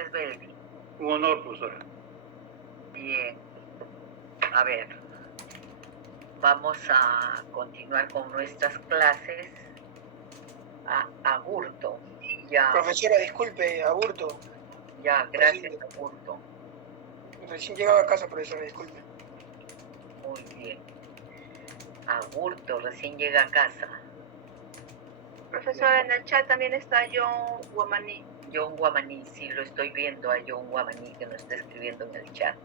Gracias, Belvi. Un honor, profesora. Bien. A ver, vamos a continuar con nuestras clases. Aburto. Ya. Profesora, disculpe, Aburto. Ya, gracias, Aburto. Recién llegaba a casa, profesora, disculpe. Muy bien. Aburto, recién llega a casa. Profesora, en el chat también está John Guamaní. John Guamaní, sí, lo estoy viendo a John Guamaní que nos está escribiendo en el chat.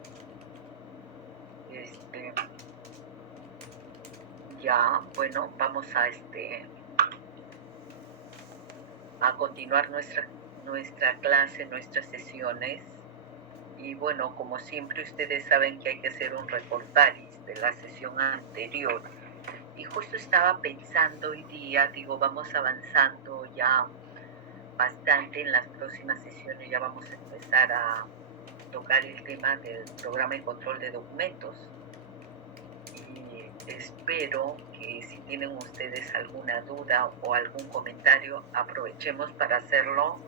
Ya, bueno, vamos a continuar nuestra clase, nuestras sesiones. Y bueno, como siempre ustedes saben que hay que hacer un recordaris de la sesión anterior. Y justo estaba pensando hoy día, digo, vamos avanzando ya bastante en las próximas sesiones, ya vamos a empezar a tocar el tema del programa de control de documentos. Y espero que si tienen ustedes alguna duda o algún comentario, aprovechemos para hacerlo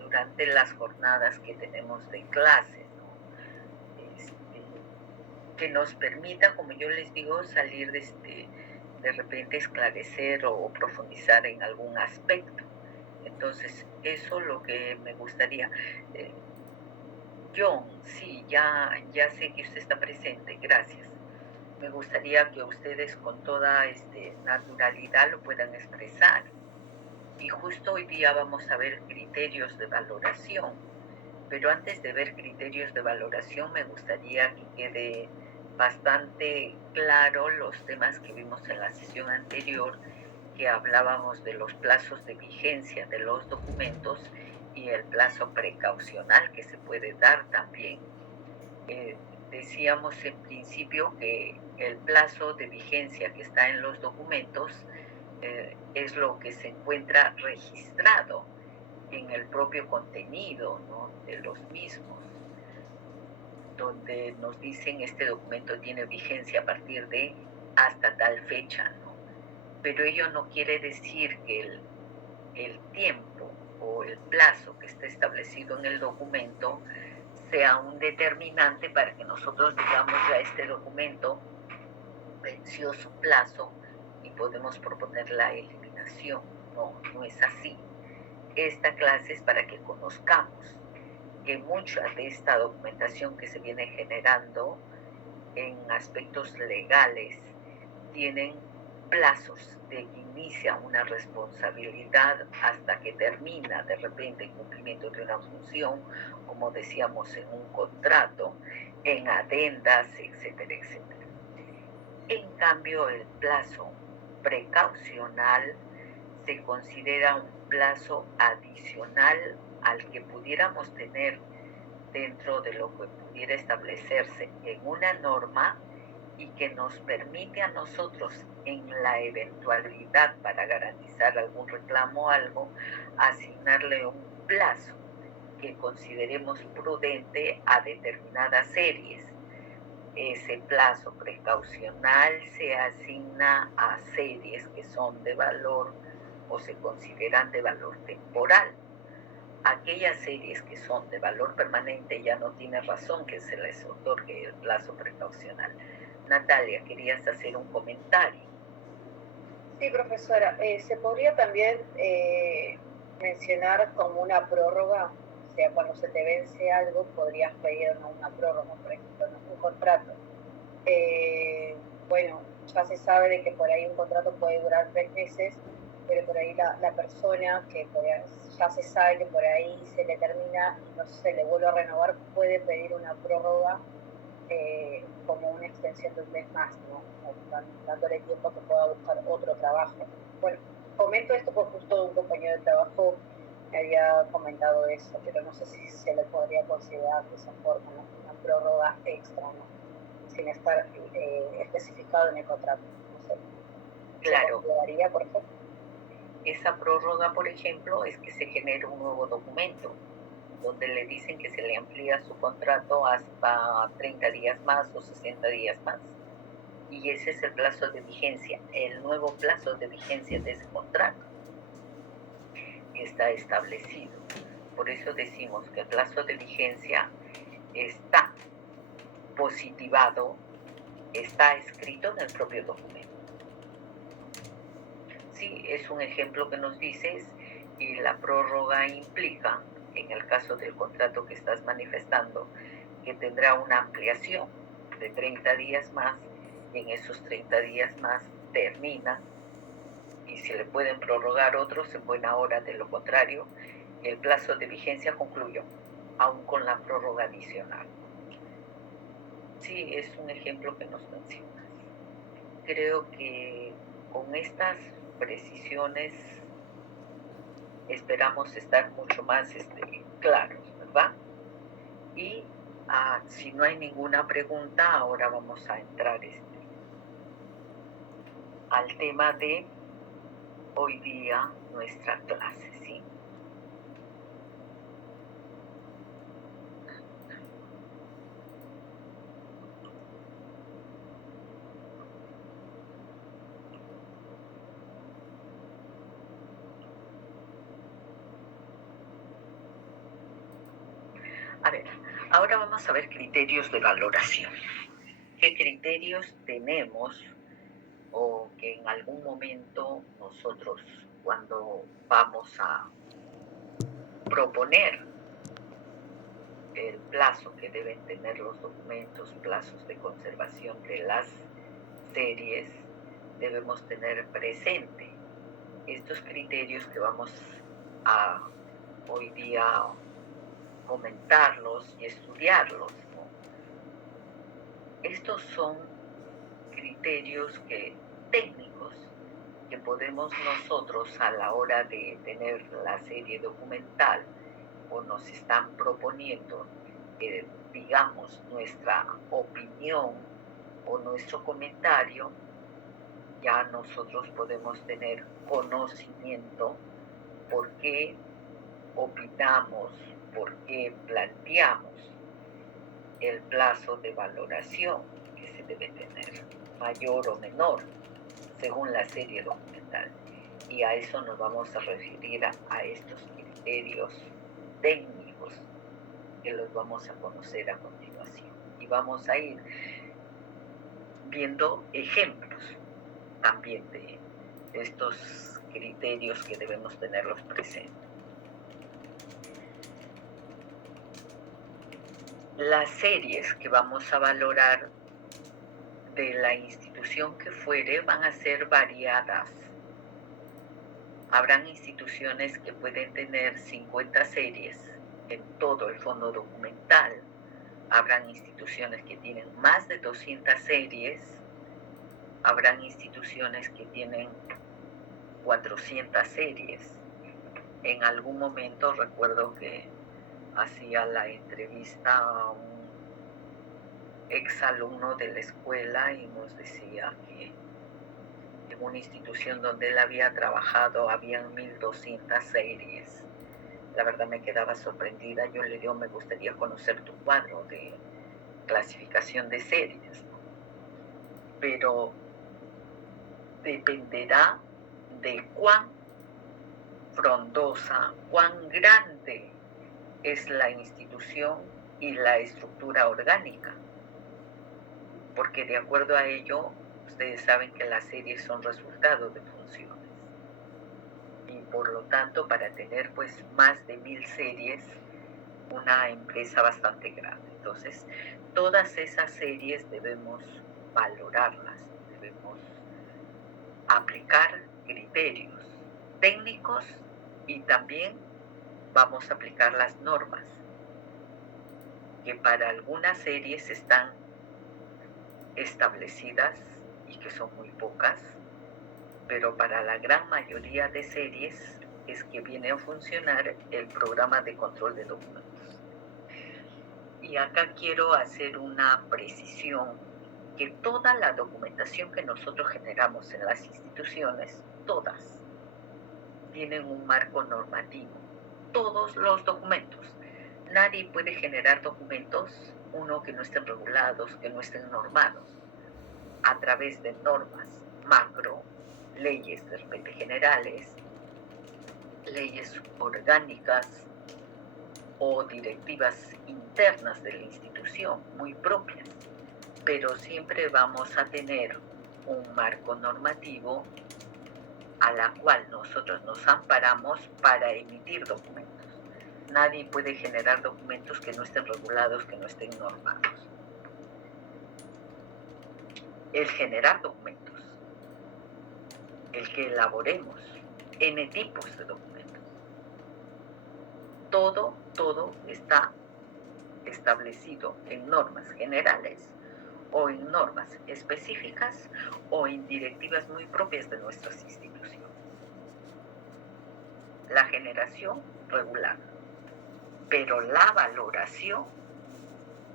durante las jornadas que tenemos de clase, ¿no? Que nos permita, como yo les digo, salir de repente esclarecer o profundizar en algún aspecto. Entonces, eso es lo que me gustaría. John, sí, ya sé que usted está presente, gracias. Me gustaría que ustedes con toda naturalidad lo puedan expresar. Y justo hoy día vamos a ver criterios de valoración. Pero antes de ver criterios de valoración, me gustaría que quede bastante claro los temas que vimos en la sesión anterior, que hablábamos de los plazos de vigencia de los documentos y el plazo precaucional que se puede dar también. Decíamos en principio que el plazo de vigencia que está en los documentos es lo que se encuentra registrado en el propio contenido, ¿no?, de los mismos, donde nos dicen este documento tiene vigencia a partir de hasta tal fecha, ¿no? Pero ello no quiere decir que el tiempo o el plazo que está establecido en el documento sea un determinante para que nosotros digamos ya este documento venció su plazo y podemos proponer la eliminación. No es así. Esta clase es para que conozcamos que mucha de esta documentación que se viene generando en aspectos legales tienen plazos de que inicia una responsabilidad hasta que termina de repente el cumplimiento de una función, como decíamos en un contrato, en adendas, etcétera, etcétera. En cambio, el plazo precaucional se considera un plazo adicional al que pudiéramos tener dentro de lo que pudiera establecerse en una norma y que nos permite a nosotros, en la eventualidad para garantizar algún reclamo o algo, asignarle un plazo que consideremos prudente a determinadas series. Ese plazo precaucional se asigna a series que son de valor o se consideran de valor temporal. Aquellas series que son de valor permanente ya no tiene razón que se les otorgue el plazo precaucional. Natalia, querías hacer un comentario. Sí, profesora. Se podría también mencionar como una prórroga, o sea, cuando se te vence algo, podrías pedir una prórroga, por ejemplo, ¿no?, un contrato. Bueno, ya se sabe de que por ahí un contrato puede durar 3 meses, pero por ahí la persona que ya se sabe que por ahí se le termina y no se le vuelve a renovar, puede pedir una prórroga como una extensión de un mes más, ¿no?, dándole tiempo a que pueda buscar otro trabajo. Bueno, comento esto porque justo un compañero de trabajo me había comentado eso, pero no sé si se le podría considerar de esa forma, ¿no?, una prórroga extra, ¿no?, sin estar especificado en el contrato. No sé. Claro. ¿Se consideraría, por ejemplo? Esa prórroga, por ejemplo, es que se genere un nuevo documento donde le dicen que se le amplía su contrato hasta 30 días más o 60 días más. Y ese es el plazo de vigencia, el nuevo plazo de vigencia de ese contrato que está establecido. por eso decimos que el plazo de vigencia está positivado, está escrito en el propio documento. Sí, es un ejemplo que nos dices, y la prórroga implica, en el caso del contrato que estás manifestando, que tendrá una ampliación de 30 días más, y en esos 30 días más termina, y si le pueden prorrogar otros en buena hora, de lo contrario, el plazo de vigencia concluyó, aún con la prórroga adicional. Sí, es un ejemplo que nos mencionas. Creo que con estas precisiones esperamos estar mucho más claros, ¿verdad? Y si no hay ninguna pregunta, ahora vamos a entrar al tema de hoy día, nuestra clase, ¿sí? A ver, ahora vamos a ver criterios de valoración. ¿Qué criterios tenemos o que en algún momento nosotros, cuando vamos a proponer el plazo que deben tener los documentos, plazos de conservación de las series, debemos tener presente estos criterios que vamos a hoy día comentarlos y estudiarlos, ¿no? Estos son criterios técnicos que podemos nosotros, a la hora de tener la serie documental, o nos están proponiendo, digamos, nuestra opinión o nuestro comentario, ya nosotros podemos tener conocimiento por qué opinamos, por qué planteamos el plazo de valoración que se debe tener, mayor o menor, según la serie documental. Y a eso nos vamos a referir a estos criterios técnicos que los vamos a conocer a continuación. Y vamos a ir viendo ejemplos también de estos criterios que debemos tenerlos presentes. Las series que vamos a valorar de la institución que fuere van a ser variadas. Habrán instituciones que pueden tener 50 series en todo el fondo documental. Habrán instituciones que tienen más de 200 series. Habrán instituciones que tienen 400 series. En algún momento recuerdo que hacía la entrevista a un exalumno de la escuela y nos decía que en una institución donde él había trabajado habían 1200 series. La verdad me quedaba sorprendida. Yo le digo, me gustaría conocer tu cuadro de clasificación de series, ¿no? Pero dependerá de cuán frondosa, cuán grande es la institución y la estructura orgánica, porque de acuerdo a ello, ustedes saben que las series son resultado de funciones, y por lo tanto, para tener pues más de 1000 series, una empresa bastante grande. Entonces, todas esas series debemos valorarlas, debemos aplicar criterios técnicos y también vamos a aplicar las normas que para algunas series están establecidas y que son muy pocas, pero para la gran mayoría de series es que viene a funcionar el programa de control de documentos. Y acá quiero hacer una precisión, que toda la documentación que nosotros generamos en las instituciones, todas, tienen un marco normativo. Todos los documentos. Nadie puede generar documentos, uno, que no estén regulados, que no estén normados, a través de normas macro, leyes de repente generales, leyes orgánicas o directivas internas de la institución, muy propias, pero siempre vamos a tener un marco normativo a la cual nosotros nos amparamos para emitir documentos. Nadie puede generar documentos que no estén regulados, que no estén normados. El generar documentos, el que elaboremos N tipos de documentos, todo está establecido en normas generales o en normas específicas o en directivas muy propias de nuestras instituciones. La generación regular, pero la valoración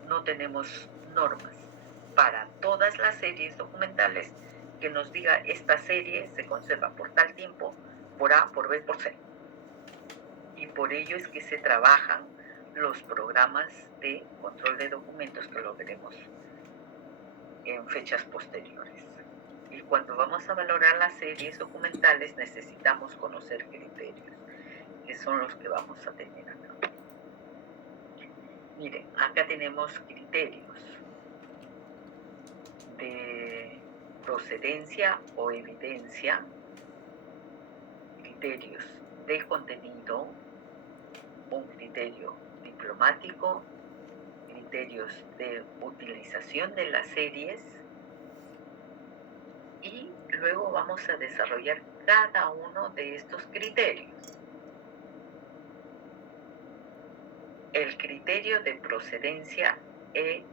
no tenemos normas para todas las series documentales que nos diga esta serie se conserva por tal tiempo, por A, por B, por C. Y por ello es que se trabajan los programas de control de documentos que lo veremos en fechas posteriores. Y cuando vamos a valorar las series documentales necesitamos conocer criterios, que son los que vamos a tener acá. Miren, acá tenemos criterios de procedencia o evidencia, criterios de contenido, un criterio diplomático, criterios de utilización de las series, y luego vamos a desarrollar cada uno de estos criterios. El criterio de procedencia e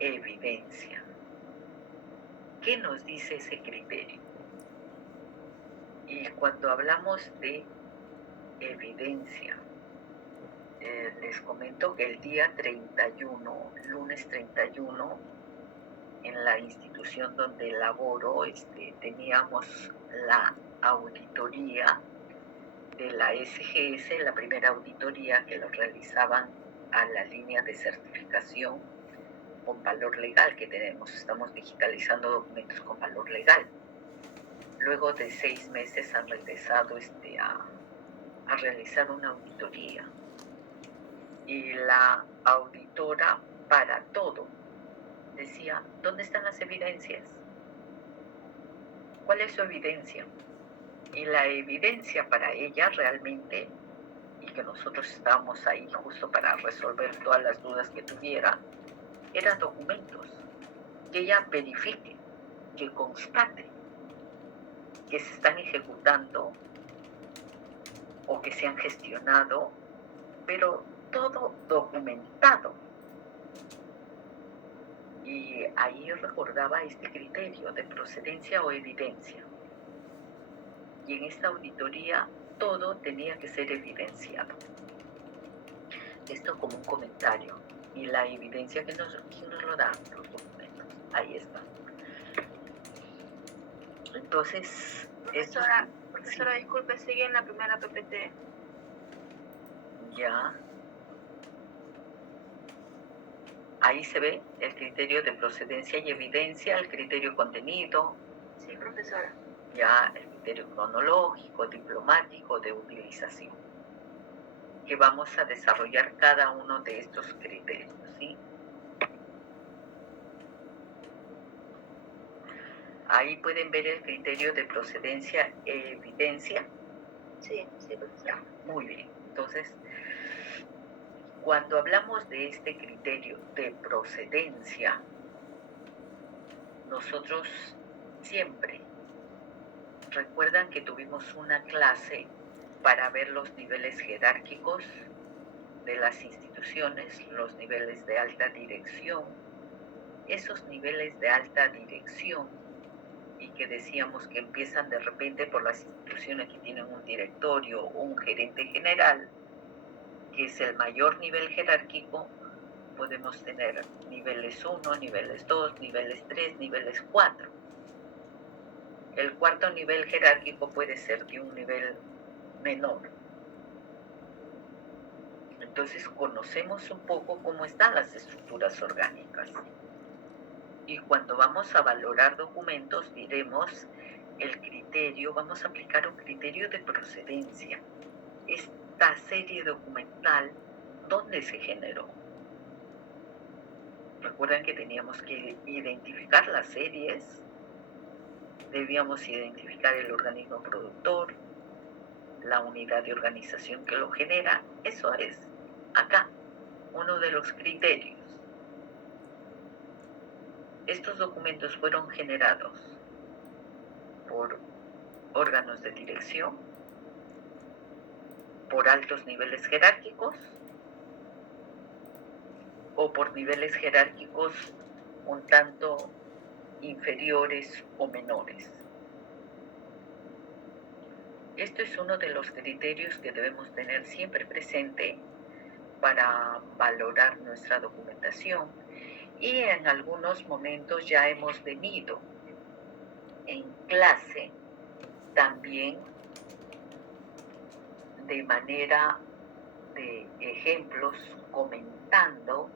evidencia. ¿Qué nos dice ese criterio? Y cuando hablamos de evidencia, les comento que el día 31, lunes 31, en la institución donde laboro, teníamos la auditoría de la SGS, la primera auditoría que lo realizaban a la línea de certificación con valor legal que tenemos. Estamos digitalizando documentos con valor legal. Luego de 6 meses han regresado a realizar una auditoría. Y la auditora, para todo, decía, ¿dónde están las evidencias? ¿Cuál es su evidencia? Y la evidencia para ella realmente, y que nosotros estábamos ahí justo para resolver todas las dudas que tuviera, eran documentos que ella verifique, que constate que se están ejecutando o que se han gestionado, pero todo documentado. Y ahí recordaba este criterio de procedencia o evidencia. Y en esta auditoría todo tenía que ser evidenciado. Esto como un comentario. Y la evidencia ¿quién nos lo da? Los documentos. Ahí está. Entonces, Profesora, sí. disculpe, sigue en la primera PPT. Ya. Ahí se ve el criterio de procedencia y evidencia, el criterio contenido. Sí, profesora. Ya, el criterio cronológico, diplomático, de utilización. Que vamos a desarrollar cada uno de estos criterios, ¿sí? Ahí pueden ver el criterio de procedencia e evidencia. Sí, profesora. Muy bien. Entonces, cuando hablamos de este criterio de procedencia, nosotros siempre recuerdan que tuvimos una clase para ver los niveles jerárquicos de las instituciones, los niveles de alta dirección. Esos niveles de alta dirección, y que decíamos que empiezan de repente por las instituciones que tienen un directorio o un gerente general, que es el mayor nivel jerárquico, podemos tener niveles 1, niveles 2, niveles 3, niveles 4. El cuarto nivel jerárquico puede ser de un nivel menor. Entonces conocemos un poco cómo están las estructuras orgánicas. Y cuando vamos a valorar documentos, diremos el criterio, vamos a aplicar un criterio de procedencia. Esta serie documental dónde se generó. Recuerden que teníamos que identificar las series, debíamos identificar el organismo productor, la unidad de organización que lo genera. Eso es acá uno de los criterios. Estos documentos fueron generados por órganos de dirección, por altos niveles jerárquicos o por niveles jerárquicos un tanto inferiores o menores. Esto es uno de los criterios que debemos tener siempre presente para valorar nuestra documentación, y en algunos momentos ya hemos venido en clase también de manera de ejemplos comentando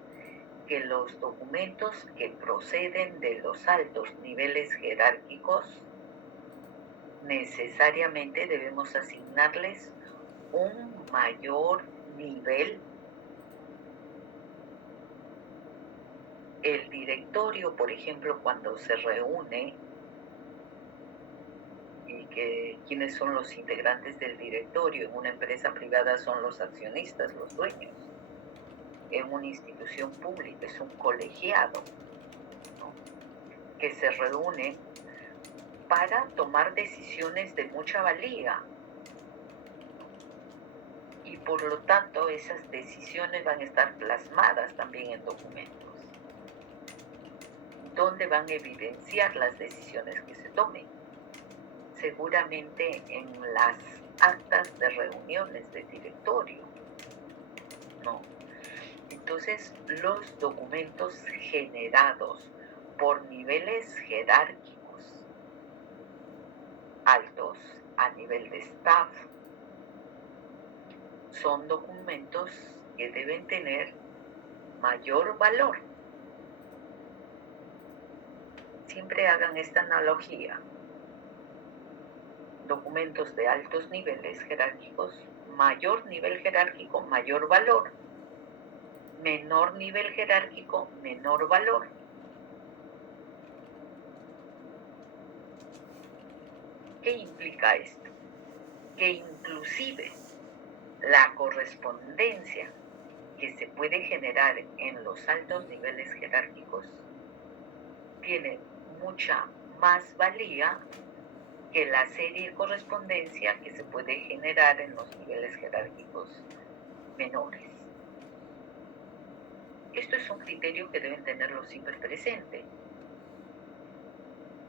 que los documentos que proceden de los altos niveles jerárquicos necesariamente debemos asignarles un mayor nivel. El directorio, por ejemplo, cuando se reúne, y que quienes son los integrantes del directorio, en una empresa privada son los accionistas, los dueños. En una institución pública es un colegiado, ¿no?, que se reúne para tomar decisiones de mucha valía. Y por lo tanto esas decisiones van a estar plasmadas también en documentos, donde van a evidenciar las decisiones que se tomen. Seguramente en las actas de reuniones del directorio, ¿no? Entonces, los documentos generados por niveles jerárquicos altos a nivel de staff son documentos que deben tener mayor valor. Siempre hagan esta analogía. Documentos de altos niveles jerárquicos, mayor nivel jerárquico, mayor valor. Menor nivel jerárquico, menor valor. ¿Qué implica esto? Que inclusive la correspondencia que se puede generar en los altos niveles jerárquicos tiene mucha más valía que la serie de correspondencia que se puede generar en los niveles jerárquicos menores. Esto es un criterio que deben tenerlo siempre presente.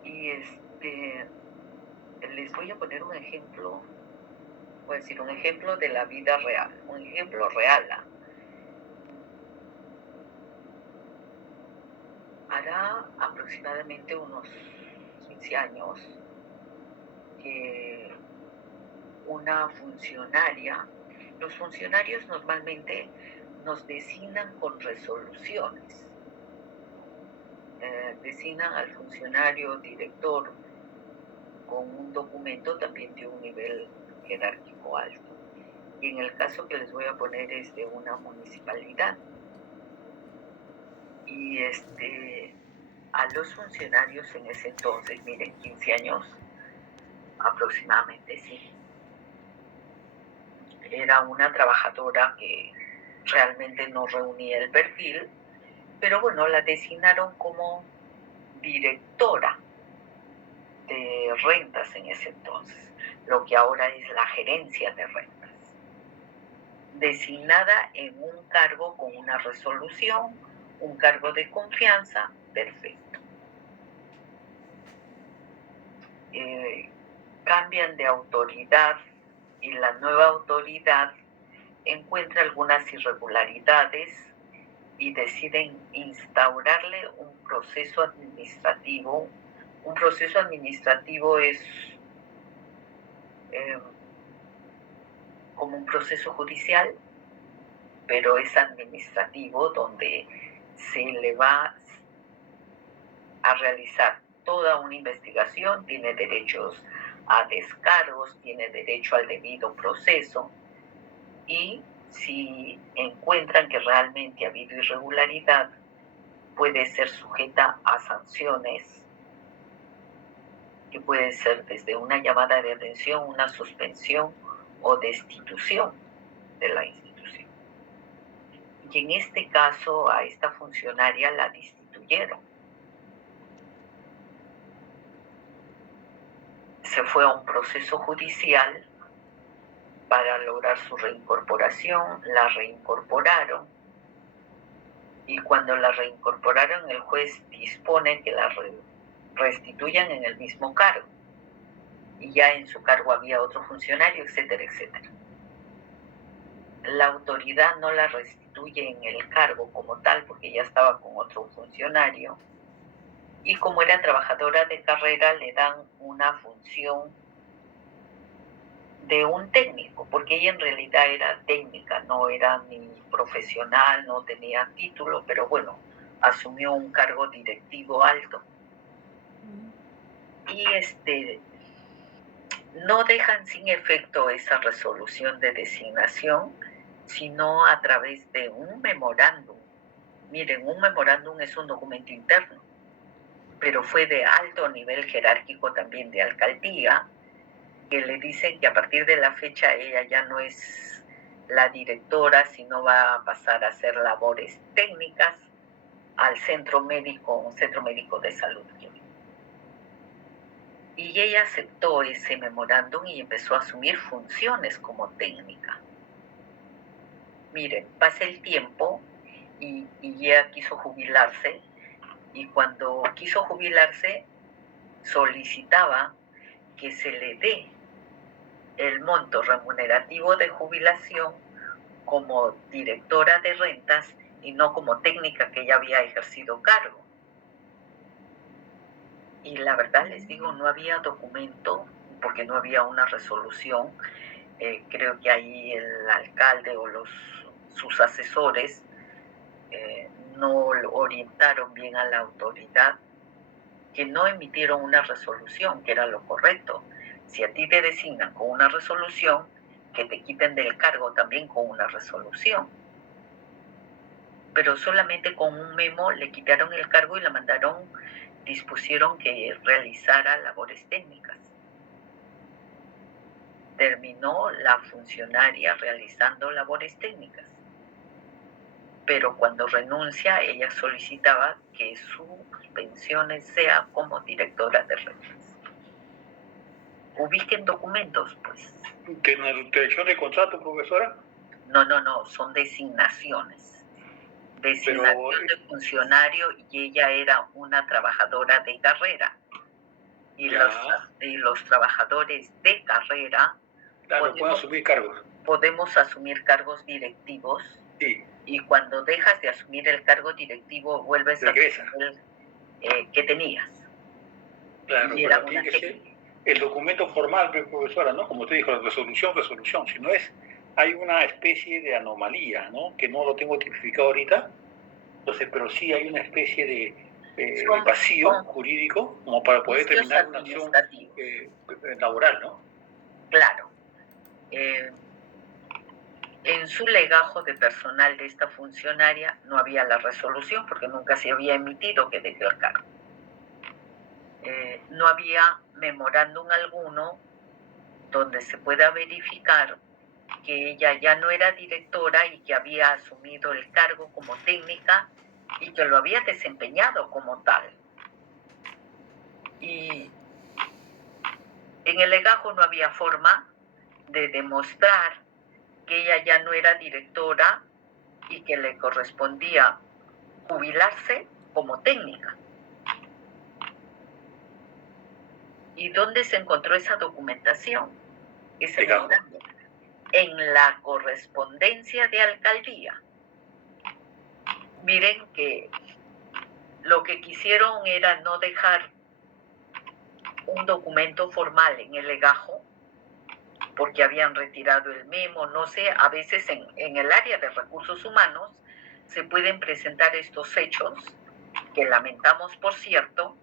Y les voy a poner un ejemplo, voy a decir un ejemplo de la vida real, un ejemplo real. Hará aproximadamente unos 15 años que una funcionaria, los funcionarios normalmente nos designan con resoluciones, designan al funcionario director con un documento también de un nivel jerárquico alto. Y en el caso que les voy a poner es de una municipalidad. Y a los funcionarios en ese entonces, miren, 15 años aproximadamente, sí, era una trabajadora que realmente no reunía el perfil, pero bueno, la designaron como directora de rentas en ese entonces, lo que ahora es la gerencia de rentas, designada en un cargo con una resolución, un cargo de confianza, perfecto. Cambian de autoridad y la nueva autoridad encuentra algunas irregularidades y deciden instaurarle un proceso administrativo. Un proceso administrativo es como un proceso judicial, pero es administrativo, donde se le va a realizar toda una investigación, tiene derechos a descargos, tiene derecho al debido proceso, y si encuentran que realmente ha habido irregularidad, puede ser sujeta a sanciones, que puede ser desde una llamada de atención, una suspensión o destitución de la institución. Y en este caso a esta funcionaria la destituyeron. Se fue a un proceso judicial para lograr su reincorporación, la reincorporaron, y cuando la reincorporaron el juez dispone que la restituyan en el mismo cargo, y ya en su cargo había otro funcionario, etcétera, etcétera. La autoridad no la restituye en el cargo como tal porque ya estaba con otro funcionario, y como era trabajadora de carrera le dan una función de un técnico, porque ella en realidad era técnica, no era ni profesional, no tenía título, pero bueno, asumió un cargo directivo alto. Y no dejan sin efecto esa resolución de designación, sino a través de un memorándum. Miren, un memorándum es un documento interno, pero fue de alto nivel jerárquico también de alcaldía, que le dicen que a partir de la fecha ella ya no es la directora, sino va a pasar a hacer labores técnicas al centro médico de salud. Y ella aceptó ese memorándum y empezó a asumir funciones como técnica. Miren, pasa el tiempo y ella quiso jubilarse, y cuando quiso jubilarse solicitaba que se le dé el monto remunerativo de jubilación como directora de rentas y no como técnica que ya había ejercido cargo. Y la verdad les digo, no había documento porque no había una resolución. Creo que ahí el alcalde o sus asesores no orientaron bien a la autoridad, que no emitieron una resolución, que era lo correcto. Si a ti te designan con una resolución, que te quiten del cargo también con una resolución. Pero solamente con un memo le quitaron el cargo y la mandaron, dispusieron que realizara labores técnicas. Terminó la funcionaria realizando labores técnicas. Pero cuando renuncia, ella solicitaba que sus pensiones sean como directora de rentas. Ubiquen documentos, pues. ¿Dirección de contrato, profesora? No, son designaciones. Designación de funcionario, y ella era una trabajadora de carrera. Y los trabajadores de carrera pueden asumir cargos. Podemos asumir cargos directivos. Sí. Y cuando dejas de asumir el cargo directivo, vuelves a asumir el que tenías. Claro, pero tiene que ser el documento formal, profesora, ¿no? Como usted dijo, resolución. Si no hay una especie de anomalía, ¿no? Que no lo tengo tipificado ahorita. Entonces, pero sí hay una especie de vacío jurídico como para poder terminar una acción laboral, ¿no? Claro. En su legajo de personal de esta funcionaria no había la resolución porque nunca se había emitido que dejó el cargo. No había memorándum alguno donde se pueda verificar que ella ya no era directora y que había asumido el cargo como técnica y que lo había desempeñado como tal. Y en el legajo no había forma de demostrar que ella ya no era directora y que le correspondía jubilarse como técnica. ¿Y dónde se encontró esa documentación? En la correspondencia de alcaldía. Miren que lo que quisieron era no dejar un documento formal en el legajo porque habían retirado el memo, no sé, a veces en el área de recursos humanos se pueden presentar estos hechos, que lamentamos por cierto,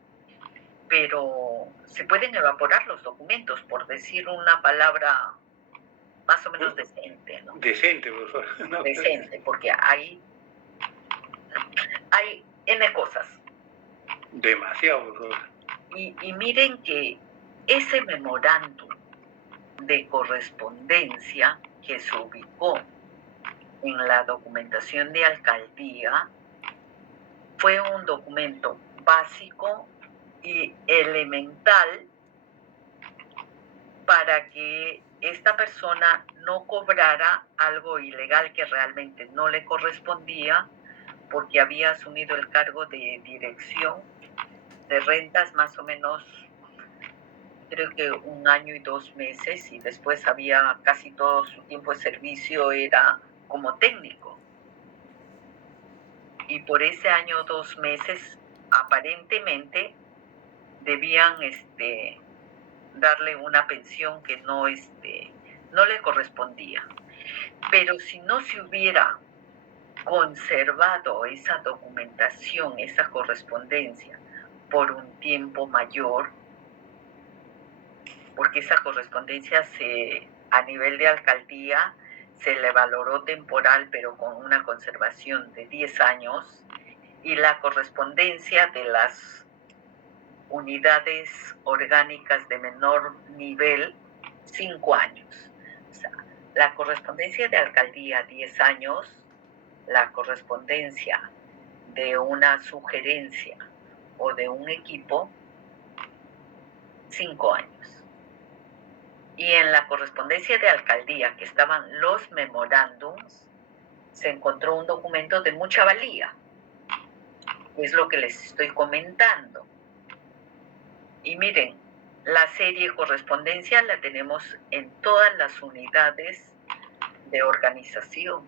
pero se pueden evaporar los documentos, por decir una palabra más o menos decente, ¿no? Decente, profesora. No, decente, porque hay N cosas. demasiado, profesora. Y miren que ese memorándum de correspondencia que se ubicó en la documentación de alcaldía fue un documento básico y elemental para que esta persona no cobrara algo ilegal que realmente no le correspondía, porque había asumido el cargo de dirección de rentas más o menos, creo que 1 año y 2 meses, y después había casi todo su tiempo de servicio era como técnico. Y por ese año o 2 meses, aparentemente, debían darle una pensión que no le correspondía. Pero si no se hubiera conservado esa documentación, esa correspondencia por un tiempo mayor, porque esa correspondencia a nivel de alcaldía se le valoró temporal, pero con una conservación de 10 años, y la correspondencia de las unidades orgánicas de menor nivel, 5 años. O sea, la correspondencia de alcaldía, 10 años, la correspondencia de una sugerencia o de un equipo, 5 años. Y en la correspondencia de alcaldía, que estaban los memorándums, se encontró un documento de mucha valía. Es lo que les estoy comentando. Y miren, la serie correspondencia la tenemos en todas las unidades de organización,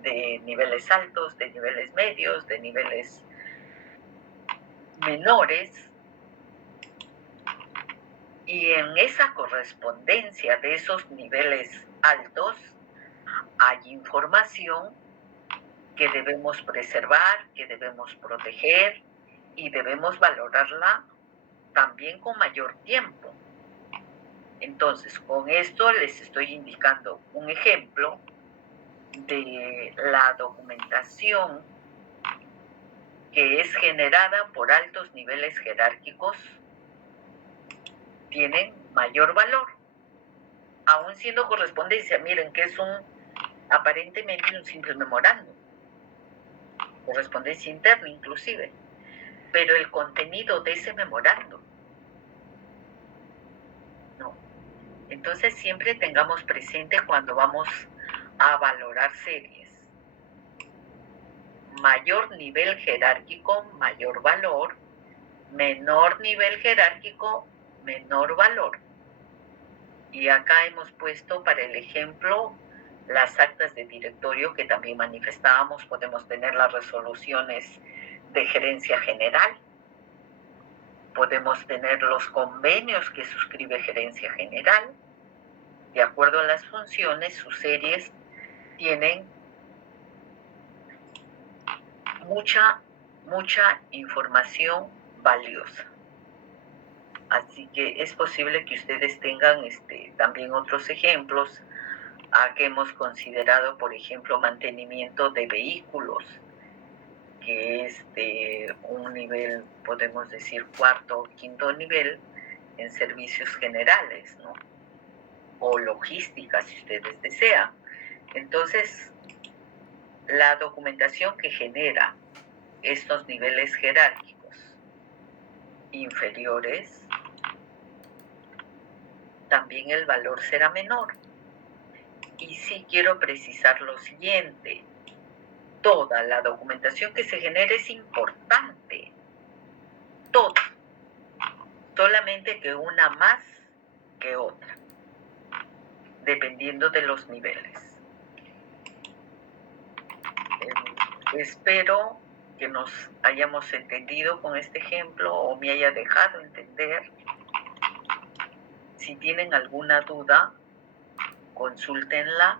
de niveles altos, de niveles medios, de niveles menores. Y en esa correspondencia de esos niveles altos hay información que debemos preservar, que debemos proteger y debemos valorarla también con mayor tiempo. Entonces, con esto les estoy indicando un ejemplo de la documentación que es generada por altos niveles jerárquicos, tienen mayor valor, aún siendo correspondencia. Miren que es aparentemente un simple memorándum, correspondencia interna inclusive, pero el contenido de ese memorándum, no. Entonces siempre tengamos presente cuando vamos a valorar series: mayor nivel jerárquico, mayor valor; menor nivel jerárquico, menor valor. Y acá hemos puesto para el ejemplo las actas de directorio que también manifestábamos. Podemos tener las resoluciones de gerencia general, podemos tener los convenios que suscribe gerencia general. De acuerdo a las funciones, sus series tienen mucha información valiosa. Así que es posible que ustedes tengan también otros ejemplos. Que hemos considerado, por ejemplo, mantenimiento de vehículos, que es de un nivel, podemos decir, 4º o 5º nivel en servicios generales, ¿no? O logística, si ustedes desean. Entonces, la documentación que genera estos niveles jerárquicos inferiores, también el valor será menor. Y sí quiero precisar lo siguiente: toda la documentación que se genere es importante, toda, solamente que una más que otra, dependiendo de los niveles. Espero que nos hayamos entendido con este ejemplo, o me haya dejado entender. Si tienen alguna duda, consúltenla,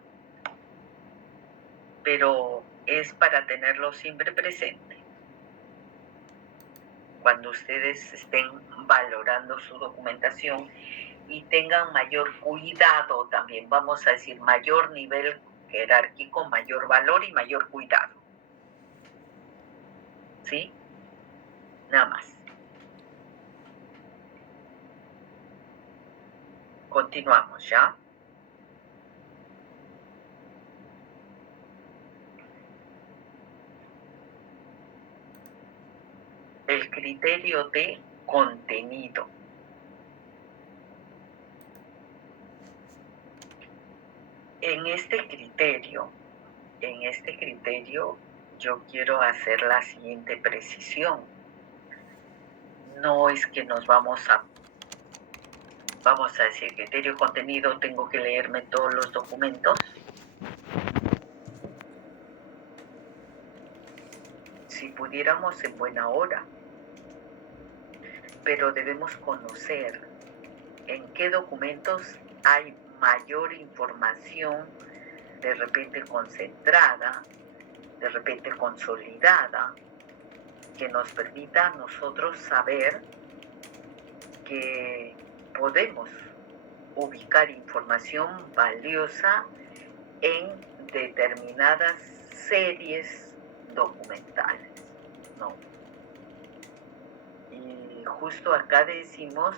pero es para tenerlo siempre presente cuando ustedes estén valorando su documentación y tengan mayor cuidado también, vamos a decir, mayor nivel jerárquico, mayor valor y mayor cuidado. ¿Sí? Nada más. Continuamos, ¿ya? El criterio de contenido. En este criterio, yo quiero hacer la siguiente precisión. No es que nos vamos a decir criterio contenido, tengo que leerme todos los documentos. Si pudiéramos en buena hora, pero debemos conocer en qué documentos hay mayor información, de repente concentrada, de repente consolidada, que nos permita a nosotros saber que podemos ubicar información valiosa en determinadas series documentales, ¿no? Y justo acá decimos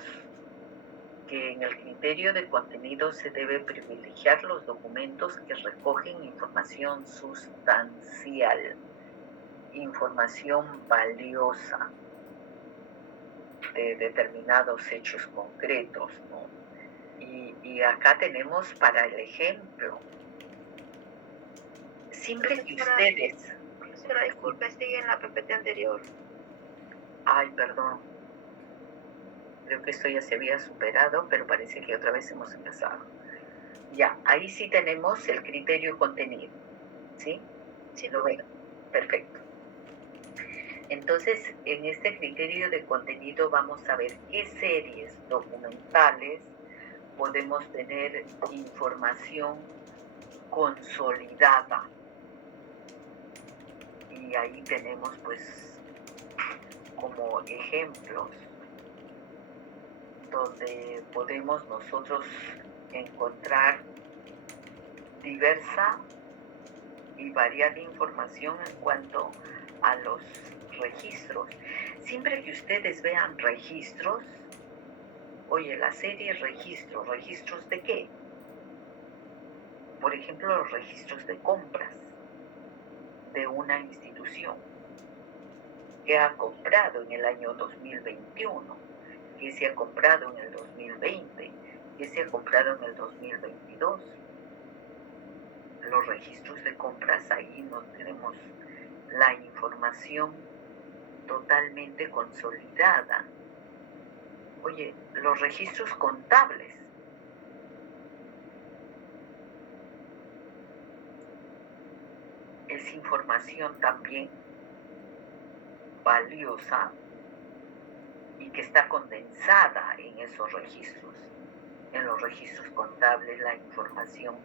que en el criterio de contenido se debe privilegiar los documentos que recogen información sustancial, información valiosa de determinados hechos concretos, ¿no? Y acá tenemos para el ejemplo, siempre que ustedes... Profesora, disculpe, sigue en la PPT anterior. Ay, perdón. Creo que esto ya se había superado, pero parece que otra vez hemos empezado. Ya, ahí sí tenemos el criterio contenido, ¿sí? Sí, lo veo. Perfecto. Entonces, en este criterio de contenido vamos a ver qué series documentales podemos tener información consolidada. Y ahí tenemos, pues, como ejemplos donde podemos nosotros encontrar diversa y variada información en cuanto a los registros. Siempre que ustedes vean registros, oye, la serie registros, ¿registros de qué? Por ejemplo, los registros de compras de una institución que ha comprado en el año 2021, que se ha comprado en el 2020, que se ha comprado en el 2022. Los registros de compras, ahí no tenemos la información totalmente consolidada. Oye, los registros contables. Es información también valiosa y que está condensada en esos registros. En los registros contables, la información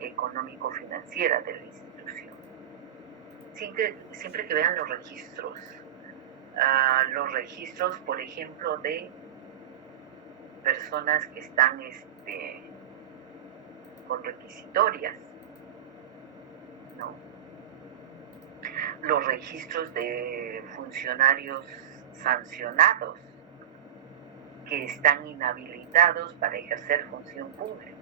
económico-financiera de la institución. Siempre que vean los registros, por ejemplo, de personas que están con requisitorias, ¿no? Los registros de funcionarios sancionados que están inhabilitados para ejercer función pública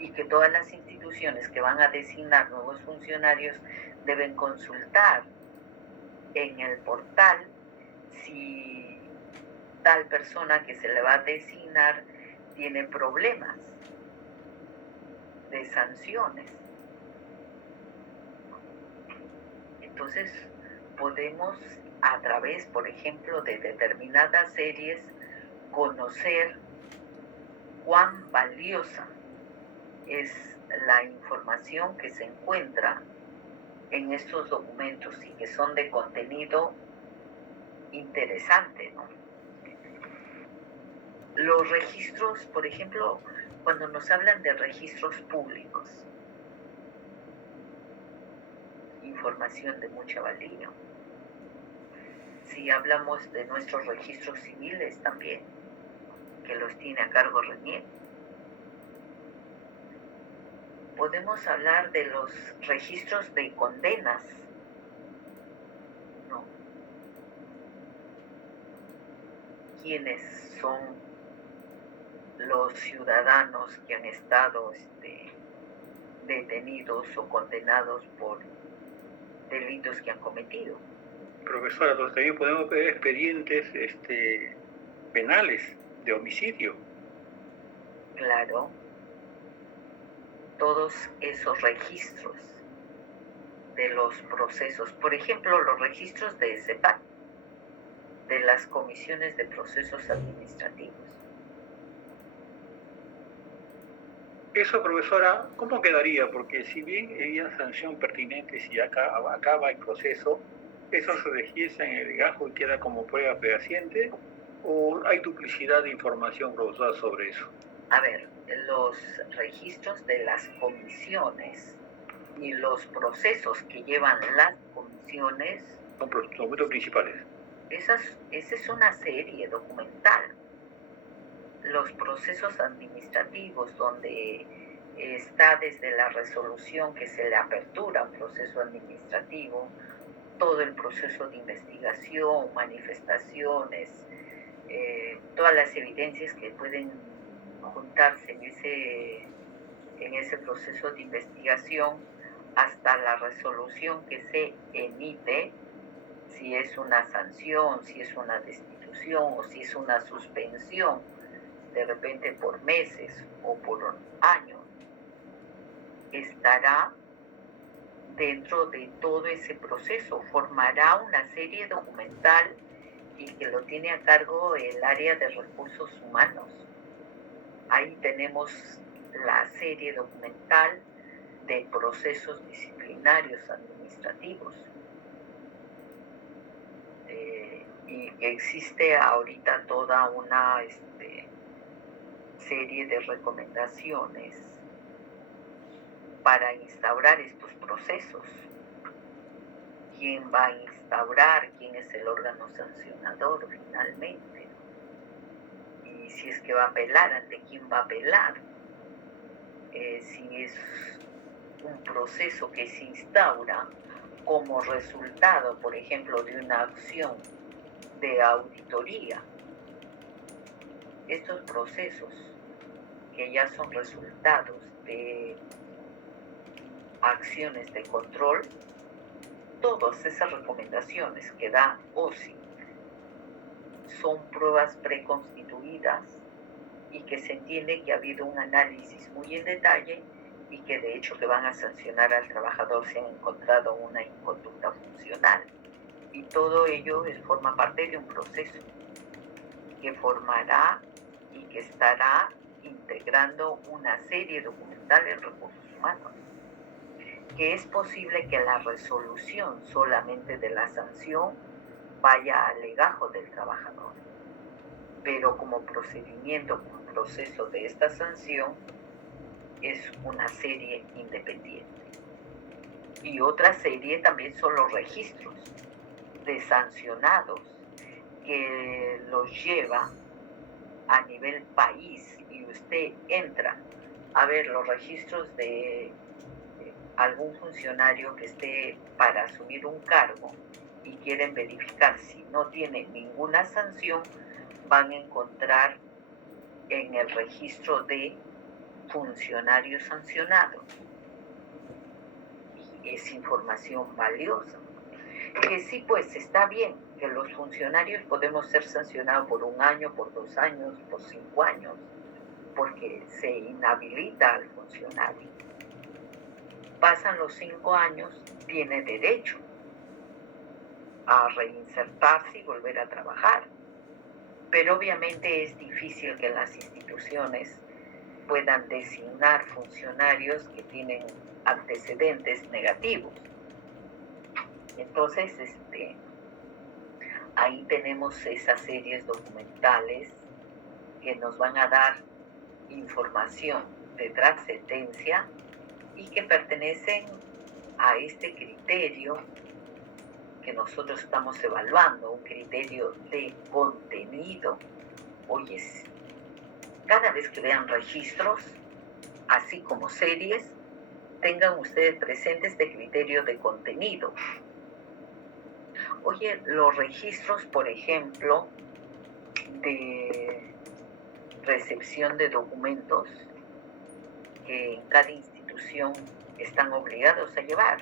y que todas las instituciones que van a designar nuevos funcionarios deben consultar en el portal si tal persona que se le va a designar tiene problemas de sanciones. Entonces, podemos a través, por ejemplo, de determinadas series, conocer cuán valiosa es la información que se encuentra en estos documentos y que son de contenido interesante, ¿no? Los registros, por ejemplo, cuando nos hablan de registros públicos, información de mucha valía. Si hablamos de nuestros registros civiles también, que los tiene a cargo Renier. Podemos hablar de los registros de condenas, ¿no? ¿Quiénes son los ciudadanos que han estado detenidos o condenados por delitos que han cometido? Profesora, entonces también podemos ver expedientes penales de homicidio. Claro, todos esos registros de los procesos, por ejemplo, los registros de CEPAC, de las comisiones de procesos administrativos. Eso, profesora, ¿cómo quedaría? Porque si bien había sanción pertinente si acaba el proceso, ¿eso se registra en el legajo y queda como prueba fehaciente? ¿O hay duplicidad de información, profesora, sobre eso? A ver, los registros de las comisiones y los procesos que llevan las comisiones Son los documentos principales. Esa es una serie documental. Los procesos administrativos, donde está desde la resolución que se le apertura a un proceso administrativo, todo el proceso de investigación, manifestaciones, todas las evidencias que pueden juntarse en ese proceso de investigación, hasta la resolución que se emite, si es una sanción, si es una destitución o si es una suspensión, de repente por meses o por años, estará dentro de todo ese proceso, formará una serie documental y que lo tiene a cargo el área de recursos humanos. Ahí tenemos la serie documental de procesos disciplinarios administrativos. Y existe ahorita toda una serie de recomendaciones para instaurar estos procesos. ¿Quién va a instaurar? ¿Quién es el órgano sancionador finalmente? Y si es que va a apelar, ¿ante quién va a apelar? Si es un proceso que se instaura como resultado, por ejemplo, de una acción de auditoría. Estos procesos que ya son resultados de acciones de control, todas esas recomendaciones que da OSI son pruebas preconstituidas y que se entiende que ha habido un análisis muy en detalle y que de hecho que van a sancionar al trabajador si han encontrado una inconducta funcional. Y todo ello forma parte de un proceso que formará y que estará integrando una serie documental en recursos humanos. Que es posible que la resolución solamente de la sanción vaya al legajo del trabajador, pero como procedimiento, como proceso de esta sanción, es una serie independiente. Y otra serie también son los registros de sancionados que los lleva a nivel país, y usted entra a ver los registros de algún funcionario que esté para asumir un cargo y quieren verificar si no tiene ninguna sanción, van a encontrar en el registro de funcionarios sancionados. Y es información valiosa. Que sí, pues está bien que los funcionarios podemos ser sancionados por 1 año, por 2 años, por 5 años, porque se inhabilita al funcionario. Pasan los 5 años, tiene derecho a reinsertarse y volver a trabajar. Pero obviamente es difícil que las instituciones puedan designar funcionarios que tienen antecedentes negativos. Entonces, ahí tenemos esas series documentales que nos van a dar información de trascendencia y que pertenecen a este criterio que nosotros estamos evaluando, un criterio de contenido. Oye, cada vez que vean registros, así como series, tengan ustedes presente este criterio de contenido. Oye, los registros, por ejemplo, de recepción de documentos que en cada institución están obligados a llevar.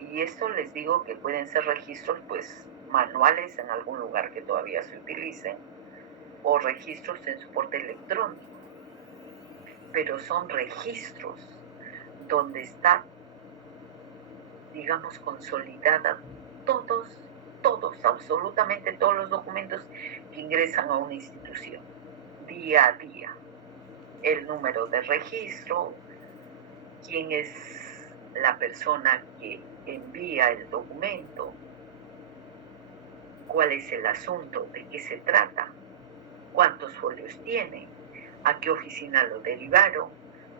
Y esto les digo que pueden ser registros pues manuales en algún lugar que todavía se utilicen o registros en soporte electrónico. Pero son registros donde está, digamos, consolidada todos, absolutamente todos los documentos que ingresan a una institución, día a día. El número de registro, quién es la persona que envía el documento, cuál es el asunto, de qué se trata, cuántos folios tiene, a qué oficina lo derivaron,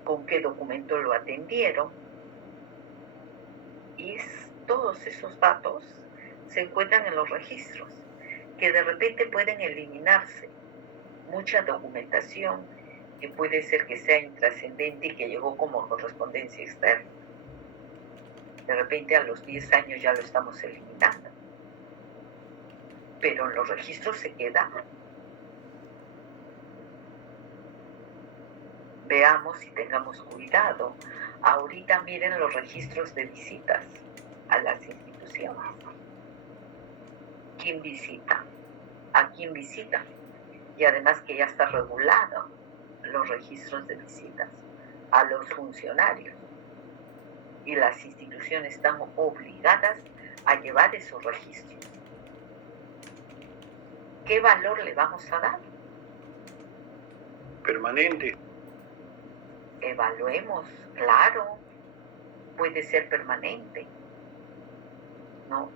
con qué documento lo atendieron. Y todos esos datos se encuentran en los registros, que de repente pueden eliminarse mucha documentación que puede ser que sea intrascendente y que llegó como correspondencia externa. De repente a los 10 años ya lo estamos eliminando, pero en los registros se queda. Veamos y tengamos cuidado. Ahorita miren los registros de visitas a las instituciones. ¿Quién visita? ¿A quién visita? Y además que ya está regulado los registros de visitas a los funcionarios. Y las instituciones están obligadas a llevar esos registros. ¿Qué valor le vamos a dar? Permanente. Evaluemos, claro, puede ser permanente, ¿no?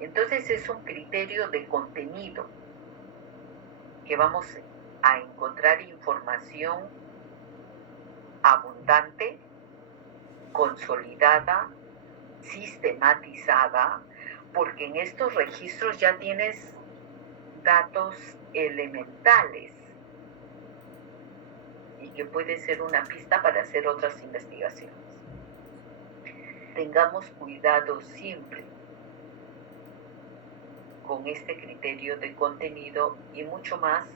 Entonces es un criterio de contenido, que vamos a encontrar información abundante, consolidada, sistematizada, porque en estos registros ya tienes datos elementales y que puede ser una pista para hacer otras investigaciones. Tengamos cuidado siempre con este criterio de contenido y mucho más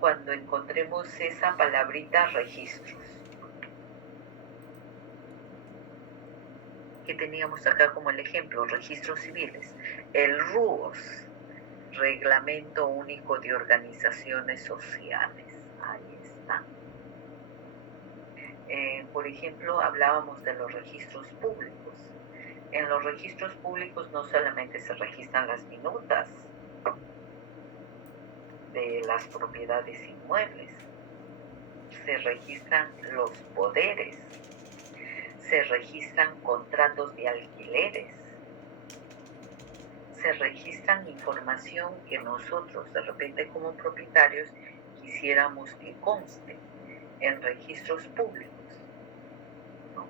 cuando encontremos esa palabrita registros. Que teníamos acá como el ejemplo, registros civiles. El RUOS, Reglamento Único de Organizaciones Sociales. Ahí está. Por ejemplo, hablábamos de los registros públicos. En los registros públicos no solamente se registran las minutas de las propiedades inmuebles, se registran los poderes, se registran contratos de alquileres, se registran información que nosotros de repente como propietarios quisiéramos que conste en registros públicos, ¿no?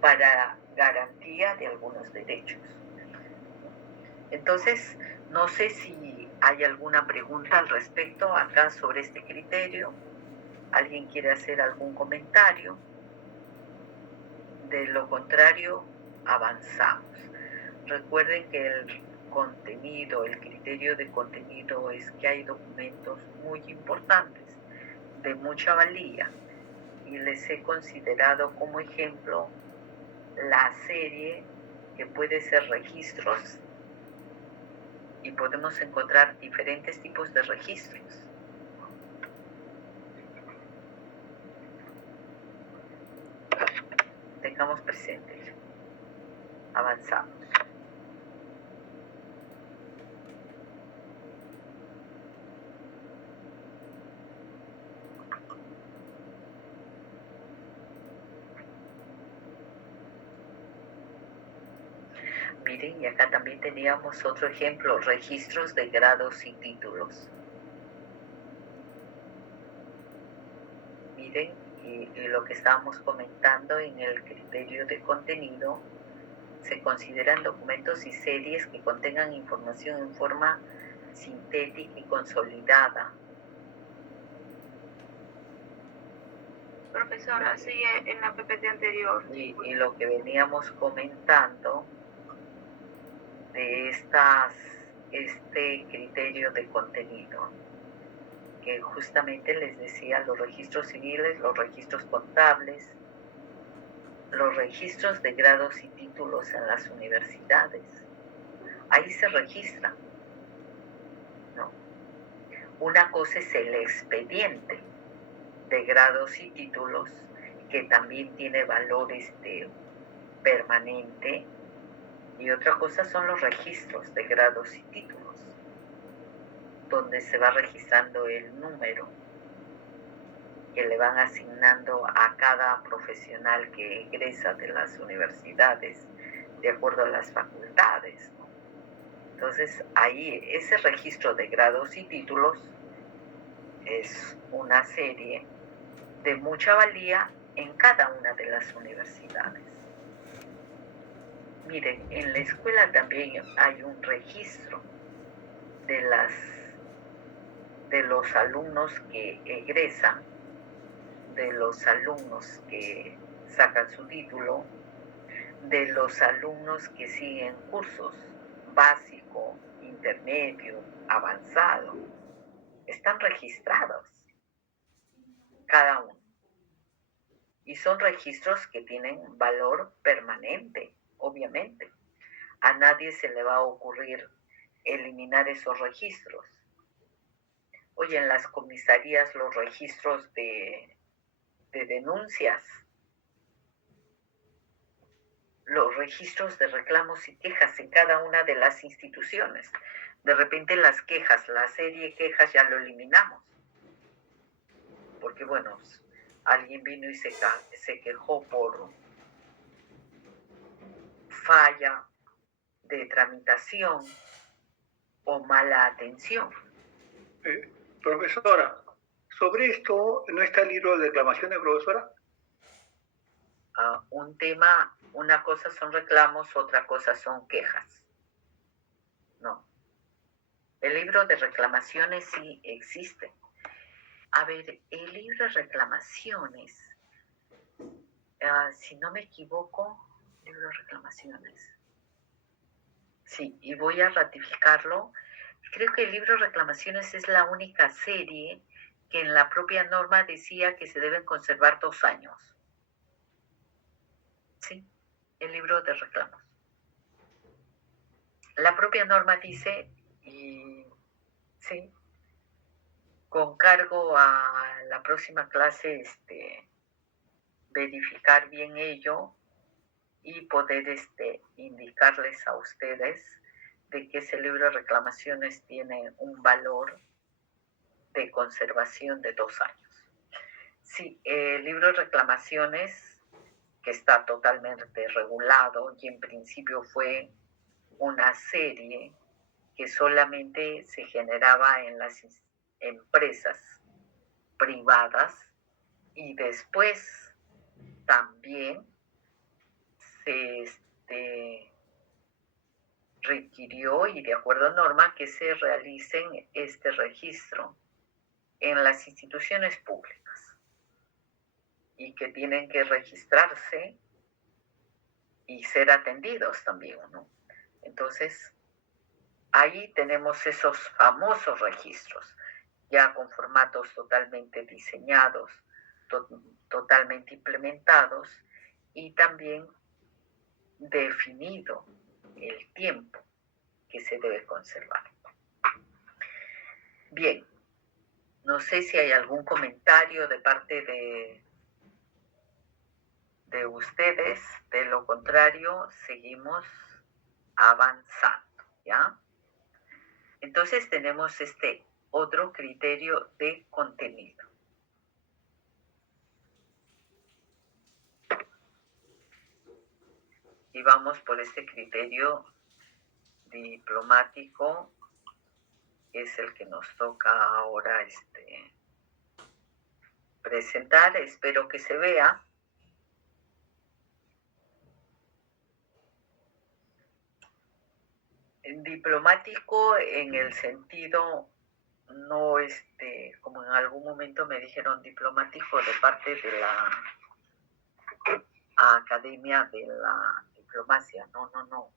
Para garantía de algunos derechos. Entonces, no sé si hay alguna pregunta al respecto acá sobre este criterio. ¿Alguien quiere hacer algún comentario? De lo contrario, avanzamos. Recuerden que el contenido, el criterio de contenido es que hay documentos muy importantes, de mucha valía, y les he considerado como ejemplo la serie que puede ser registros, y podemos encontrar diferentes tipos de registros. Tengamos presente. Avanzamos. Miren, y acá también teníamos otro ejemplo, registros de grados y títulos. Miren, y lo que estábamos comentando en el criterio de contenido, se consideran documentos y series que contengan información en forma sintética y consolidada. Profesora, sigue en la PPT anterior. Y lo que veníamos comentando de este criterio de contenido, que justamente les decía, los registros civiles, los registros contables, los registros de grados y títulos en las universidades, ahí se registra, ¿no? Una cosa es el expediente de grados y títulos, que también tiene valor permanente, y otra cosa son los registros de grados y títulos, donde se va registrando el número que le van asignando a cada profesional que egresa de las universidades de acuerdo a las facultades, ¿no? Entonces ahí ese registro de grados y títulos es una serie de mucha valía en cada una de las universidades. Miren, en la escuela también hay un registro de los alumnos que egresan, de los alumnos que sacan su título, de los alumnos que siguen cursos básico, intermedio, avanzado. Están registrados cada uno. Y son registros que tienen valor permanente, obviamente. A nadie se le va a ocurrir eliminar esos registros. Oye, en las comisarías los registros de denuncias, los registros de reclamos y quejas en cada una de las instituciones. De repente las quejas, la serie quejas ya lo eliminamos. Porque bueno, alguien vino y se quejó por falla de tramitación o mala atención. Profesora, sobre esto, ¿no está el libro de reclamaciones, profesora? Un tema, una cosa son reclamos, otra cosa son quejas. No. El libro de reclamaciones sí existe. A ver, el libro de reclamaciones, si no me equivoco, libro de reclamaciones. Sí, y voy a ratificarlo. Creo que el libro de reclamaciones es la única serie que en la propia norma decía que se deben conservar 2 años. Sí, el libro de reclamos. La propia norma dice, y sí, con cargo a la próxima clase, verificar bien ello y poder indicarles a ustedes de que ese libro de reclamaciones tiene un valor de conservación de 2 años. Sí, el libro de reclamaciones, que está totalmente regulado y en principio fue una serie que solamente se generaba en las empresas privadas, y después también se requirió, y de acuerdo a norma, que se realicen este registro en las instituciones públicas y que tienen que registrarse y ser atendidos también, ¿no? Entonces, ahí tenemos esos famosos registros, ya con formatos totalmente diseñados, totalmente implementados, y también definido el tiempo que se debe conservar. Bien, no sé si hay algún comentario de parte de ustedes. De lo contrario, seguimos avanzando, ¿ya? Entonces tenemos este otro criterio de contenido. Y vamos por este criterio diplomático, que es el que nos toca ahora presentar. Espero que se vea. Diplomático en el sentido, no como en algún momento me dijeron, diplomático de parte de la Academia de la Diplomacia. No.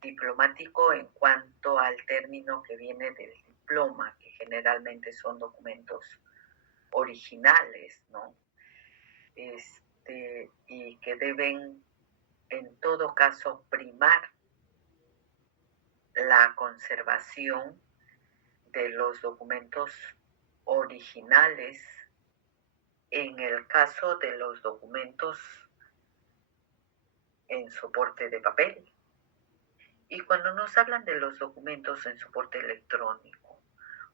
Diplomático en cuanto al término que viene del diploma, que generalmente son documentos originales, ¿no? Y que deben, en todo caso, primar la conservación de los documentos originales en el caso de los documentos en soporte de papel. Y cuando nos hablan de los documentos en soporte electrónico,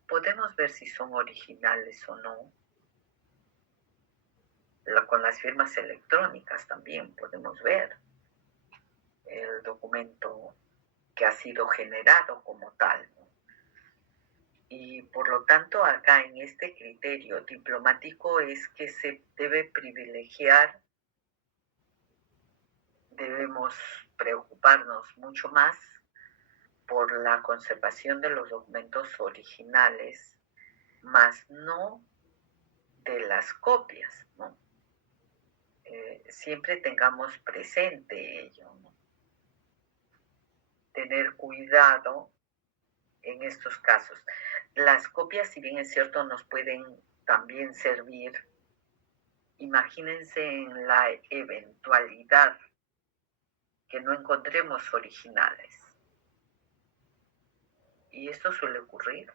podemos ver si son originales o no. Con las firmas electrónicas también podemos ver el documento que ha sido generado como tal, ¿no? Y por lo tanto, acá en este criterio diplomático es que se debe privilegiar, debemos preocuparnos mucho más por la conservación de los documentos originales, más no de las copias, ¿no? Siempre tengamos presente ello, ¿no? Tener cuidado en estos casos. Las copias, si bien es cierto, nos pueden también servir. Imagínense en la eventualidad que no encontremos originales. Y esto suele ocurrir.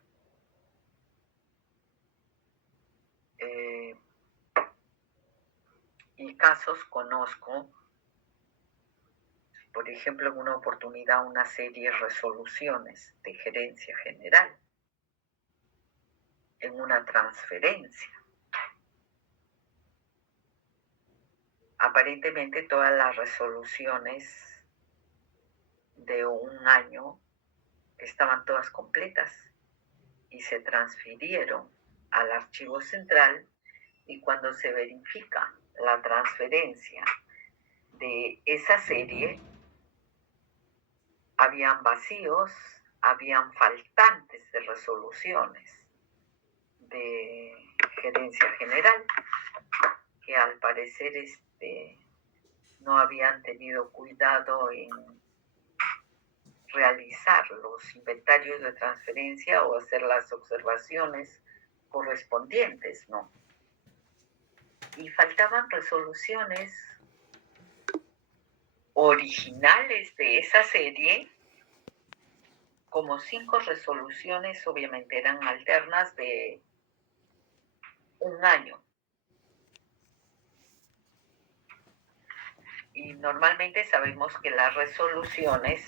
Y casos conozco, por ejemplo, en una oportunidad, una serie de resoluciones de gerencia general en una transferencia. Aparentemente todas las resoluciones de un año estaban todas completas y se transfirieron al archivo central, y cuando se verifica la transferencia de esa serie, habían vacíos, habían faltantes de resoluciones de gerencia general que al parecer no habían tenido cuidado en realizar los inventarios de transferencia o hacer las observaciones correspondientes, ¿no? Y faltaban resoluciones originales de esa serie, como 5 resoluciones, obviamente eran alternas de un año. Y normalmente sabemos que las resoluciones,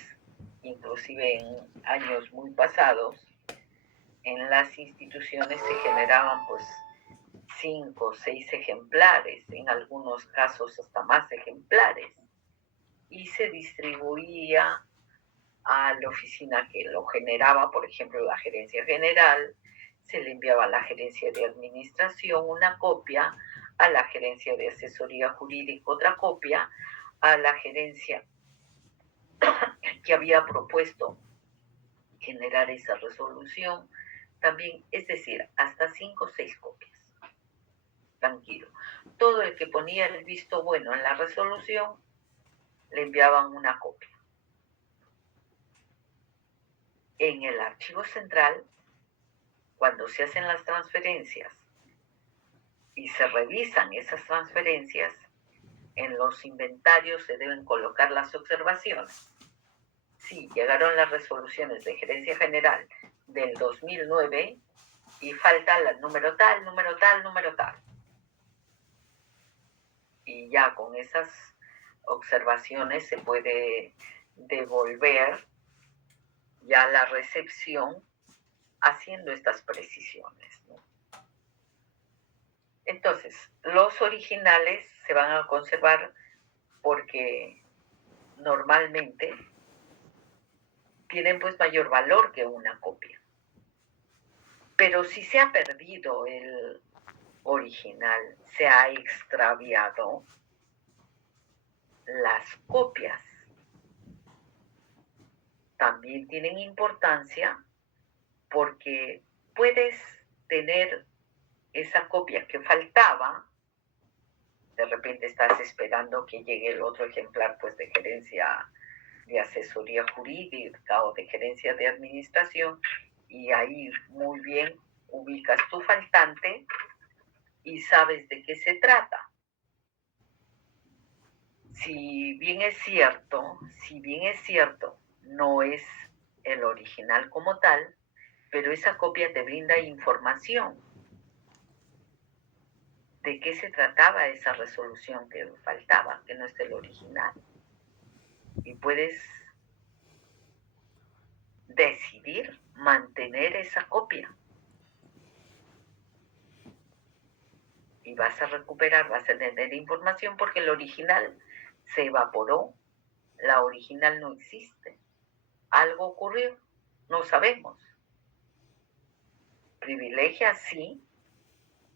inclusive en años muy pasados, en las instituciones se generaban pues 5 o 6 ejemplares, en algunos casos hasta más ejemplares, y se distribuía a la oficina que lo generaba, por ejemplo, la gerencia general, se le enviaba a la gerencia de administración una copia, a la gerencia de asesoría jurídica otra copia, a la gerencia que había propuesto generar esa resolución también, es decir, hasta 5 o 6 copias. Tranquilo. Todo el que ponía el visto bueno en la resolución le enviaban una copia. En el archivo central, cuando se hacen las transferencias y se revisan esas transferencias, en los inventarios se deben colocar las observaciones. Sí, llegaron las resoluciones de gerencia general del 2009 y falta el número tal, número tal, número tal. Y ya con esas observaciones se puede devolver ya la recepción haciendo estas precisiones, ¿no? Entonces, los originales se van a conservar porque normalmente tienen pues mayor valor que una copia. Pero si se ha perdido el original, se ha extraviado, las copias también también tienen importancia porque puedes tener esa copia que faltaba. De repente estás esperando que llegue el otro ejemplar, pues, de gerencia de asesoría jurídica o de gerencia de administración, y ahí muy bien ubicas tu faltante y sabes de qué se trata. Si bien es cierto, no es el original como tal, pero esa copia te brinda información de qué se trataba esa resolución que faltaba, que no es el original. Y puedes decidir mantener esa copia. Y vas a recuperar, vas a tener información porque el original se evaporó, la original no existe. Algo ocurrió, no sabemos. Privilegia sí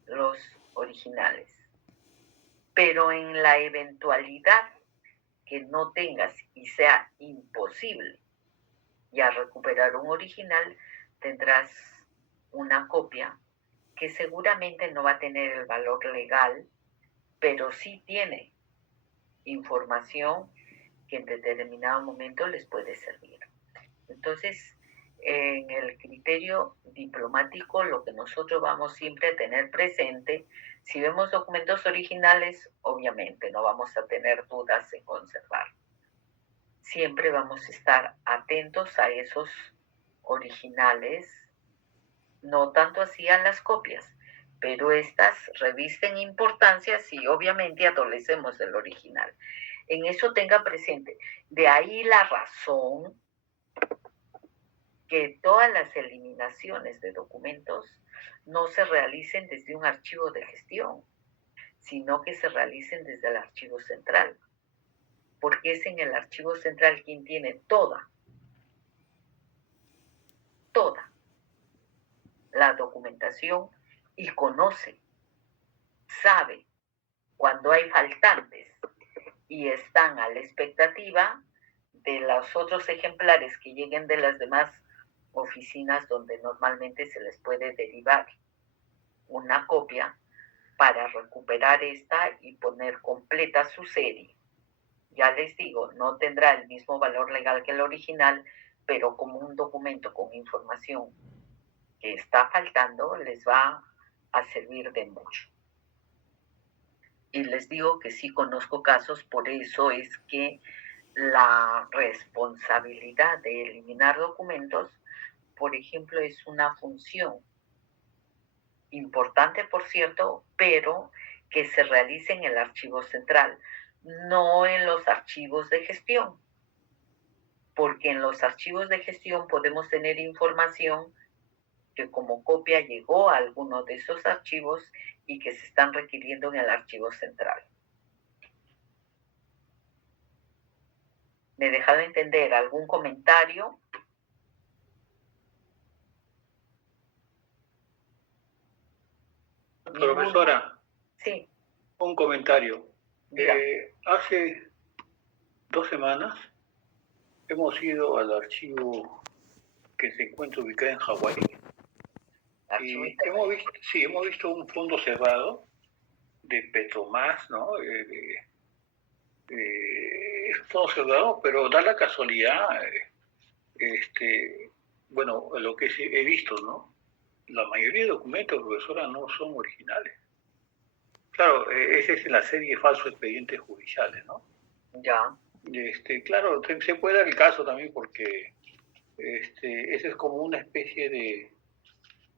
los originales, pero en la eventualidad que no tengas y sea imposible ya recuperar un original, tendrás una copia que seguramente no va a tener el valor legal, pero sí tiene información que en determinado momento les puede servir. Entonces, en el criterio diplomático, lo que nosotros vamos siempre a tener presente, si vemos documentos originales, obviamente no vamos a tener dudas en conservar. Siempre vamos a estar atentos a esos originales, no tanto así a las copias, pero estas revisten importancia si obviamente adolecemos del original. En eso tenga presente. De ahí la razón que todas las eliminaciones de documentos no se realicen desde un archivo de gestión, sino que se realicen desde el archivo central, porque es en el archivo central quien tiene toda la documentación y conoce, sabe cuando hay faltantes y están a la expectativa de los otros ejemplares que lleguen de las demás oficinas donde normalmente se les puede derivar una copia para recuperar esta y poner completa su serie. Ya les digo, no tendrá el mismo valor legal que el original, pero como un documento con información que está faltando, les va a servir de mucho. Y les digo que sí conozco casos, por eso es que la responsabilidad de eliminar documentos, por ejemplo, es una función importante, por cierto, pero que se realice en el archivo central, no en los archivos de gestión, porque en los archivos de gestión podemos tener información que como copia llegó a alguno de esos archivos y que se están requiriendo en el archivo central. ¿Me he dejado entender algún comentario? Profesora, sí. Un comentario. Hace 2 semanas hemos ido al archivo que se encuentra ubicado en Hawái y hemos visto un fondo cerrado de Petromás, ¿no? Fondo cerrado, pero da la casualidad, bueno, lo que he visto, ¿no? La mayoría de documentos, profesora, no son originales. Claro, esa es la serie de falsos expedientes judiciales, ¿no? Ya. Claro, se puede dar el caso también porque esa es como una especie de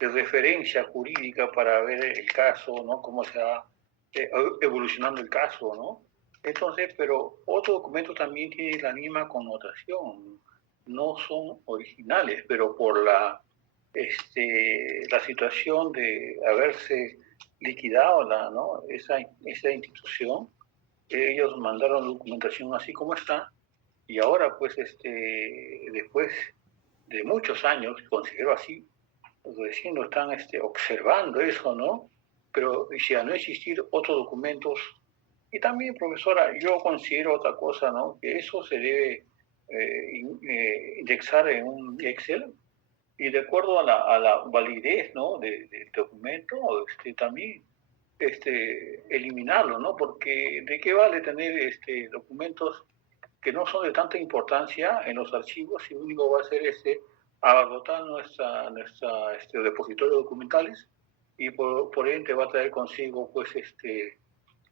referencia jurídica para ver el caso, ¿no? Cómo se va evolucionando el caso, ¿no? Entonces, pero otros documentos también tienen la misma connotación, no son originales, pero por la situación de haberse liquidado ¿no? esa institución, ellos mandaron documentación así como está, y ahora pues después de muchos años, considero así, los vecinos están observando eso, ¿no? Pero si a no existir otros documentos, y también, profesora, yo considero otra cosa, ¿no? Que eso se debe indexar en un Excel y de acuerdo a la validez, ¿no?, del documento, también eliminarlo, ¿no? Porque ¿de qué vale tener documentos que no son de tanta importancia en los archivos si lo único va a hacer es abarrotar nuestra repositorio de documentales y por ende va a traer consigo pues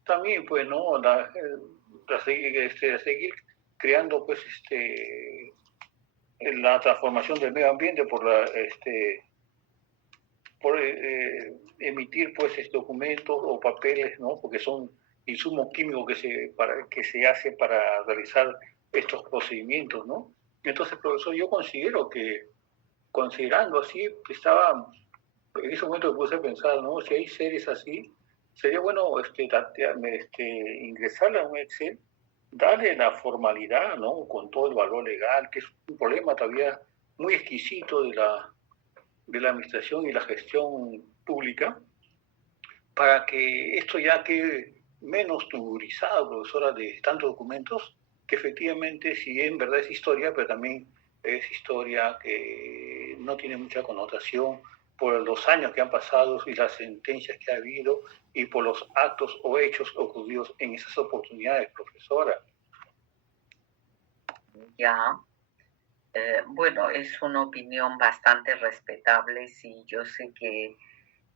también pues no seguir creando pues la transformación del medio ambiente por emitir pues documentos o papeles, ¿no? Porque son insumos químicos que se hace para realizar estos procedimientos, ¿no? Entonces, profesor, yo considero que, considerando así, en ese momento me puse a pensar, ¿no? Si hay series así, sería bueno ingresarla a un Excel, darle la formalidad, ¿no?, con todo el valor legal, que es un problema todavía muy exquisito de la administración y la gestión pública, para que esto ya quede menos tuburizado, profesora, de tantos documentos, que efectivamente, si en verdad es historia, pero también es historia que no tiene mucha connotación por los años que han pasado y las sentencias que ha habido y por los actos o hechos ocurridos en esas oportunidades, profesora. Ya. Bueno, es una opinión bastante respetable. Sí, yo sé que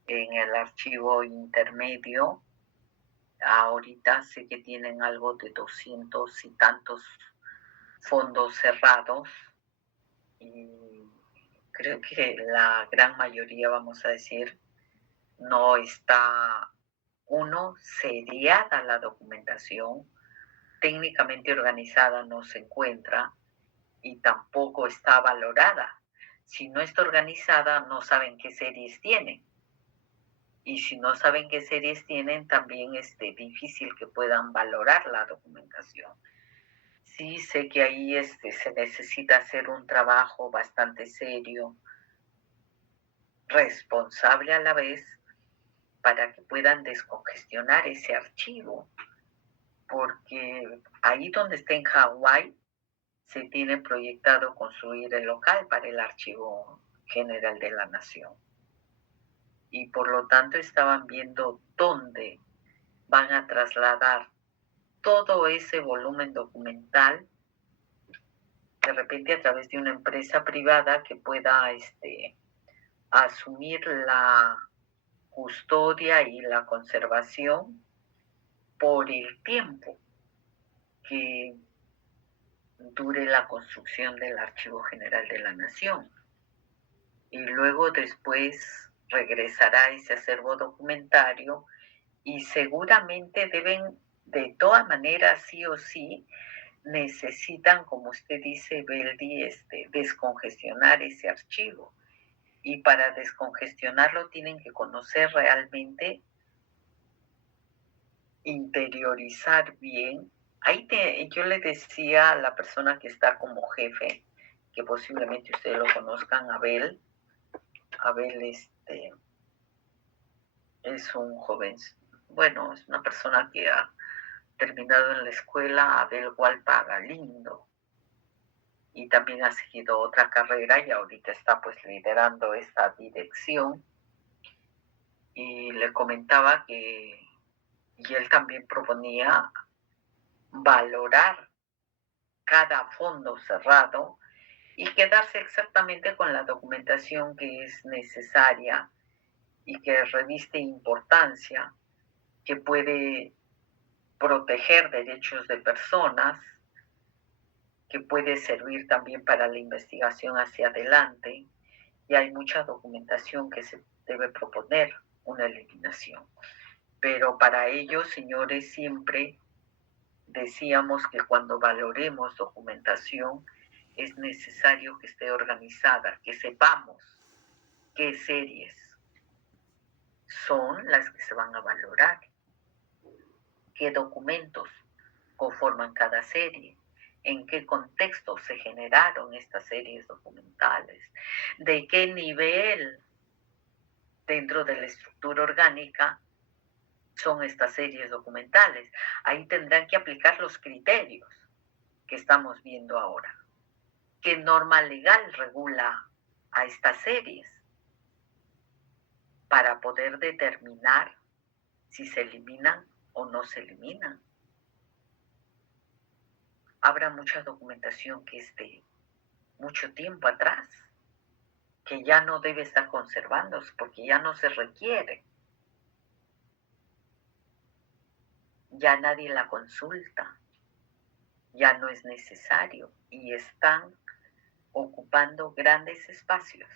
en el archivo intermedio, ahorita sé que tienen algo de 200 y tantos fondos cerrados y creo que la gran mayoría, vamos a decir, no está, seriada la documentación, técnicamente organizada no se encuentra y tampoco está valorada. Si no está organizada, no saben qué series tienen. Y si no saben qué series tienen, también es difícil que puedan valorar la documentación. Sí sé que ahí se necesita hacer un trabajo bastante serio, responsable a la vez, para que puedan descongestionar ese archivo. Porque ahí donde está en Hawái, se tiene proyectado construir el local para el Archivo General de la Nación. Y por lo tanto estaban viendo dónde van a trasladar todo ese volumen documental, de repente a través de una empresa privada que pueda asumir la custodia y la conservación por el tiempo que dure la construcción del Archivo General de la Nación. Y luego después regresará ese acervo documentario y seguramente deben, de todas maneras, sí o sí, necesitan, como usted dice, Beldi, descongestionar ese archivo. Y para descongestionarlo tienen que conocer realmente, interiorizar bien. Ahí yo le decía a la persona que está como jefe, que posiblemente ustedes lo conozcan, Abel es un joven, bueno, es una persona que ha terminado en la escuela, Abel Gualpaga, lindo, y también ha seguido otra carrera y ahorita está pues liderando esta dirección. Y le comentaba que, y él también proponía valorar cada fondo cerrado y quedarse exactamente con la documentación que es necesaria y que reviste importancia, que puede proteger derechos de personas, que puede servir también para la investigación hacia adelante, y hay mucha documentación que se debe proponer una eliminación. Pero para ello, señores, siempre decíamos que cuando valoremos documentación es necesario que esté organizada, que sepamos qué series son las que se van a valorar, qué documentos conforman cada serie, en qué contexto se generaron estas series documentales, de qué nivel dentro de la estructura orgánica son estas series documentales. Ahí tendrán que aplicar los criterios que estamos viendo ahora. ¿Qué norma legal regula a estas series para poder determinar si se eliminan o no se eliminan? Habrá mucha documentación que es de mucho tiempo atrás, que ya no debe estar conservándose porque ya no se requiere. Ya nadie la consulta, ya no es necesario y están ocupando grandes espacios.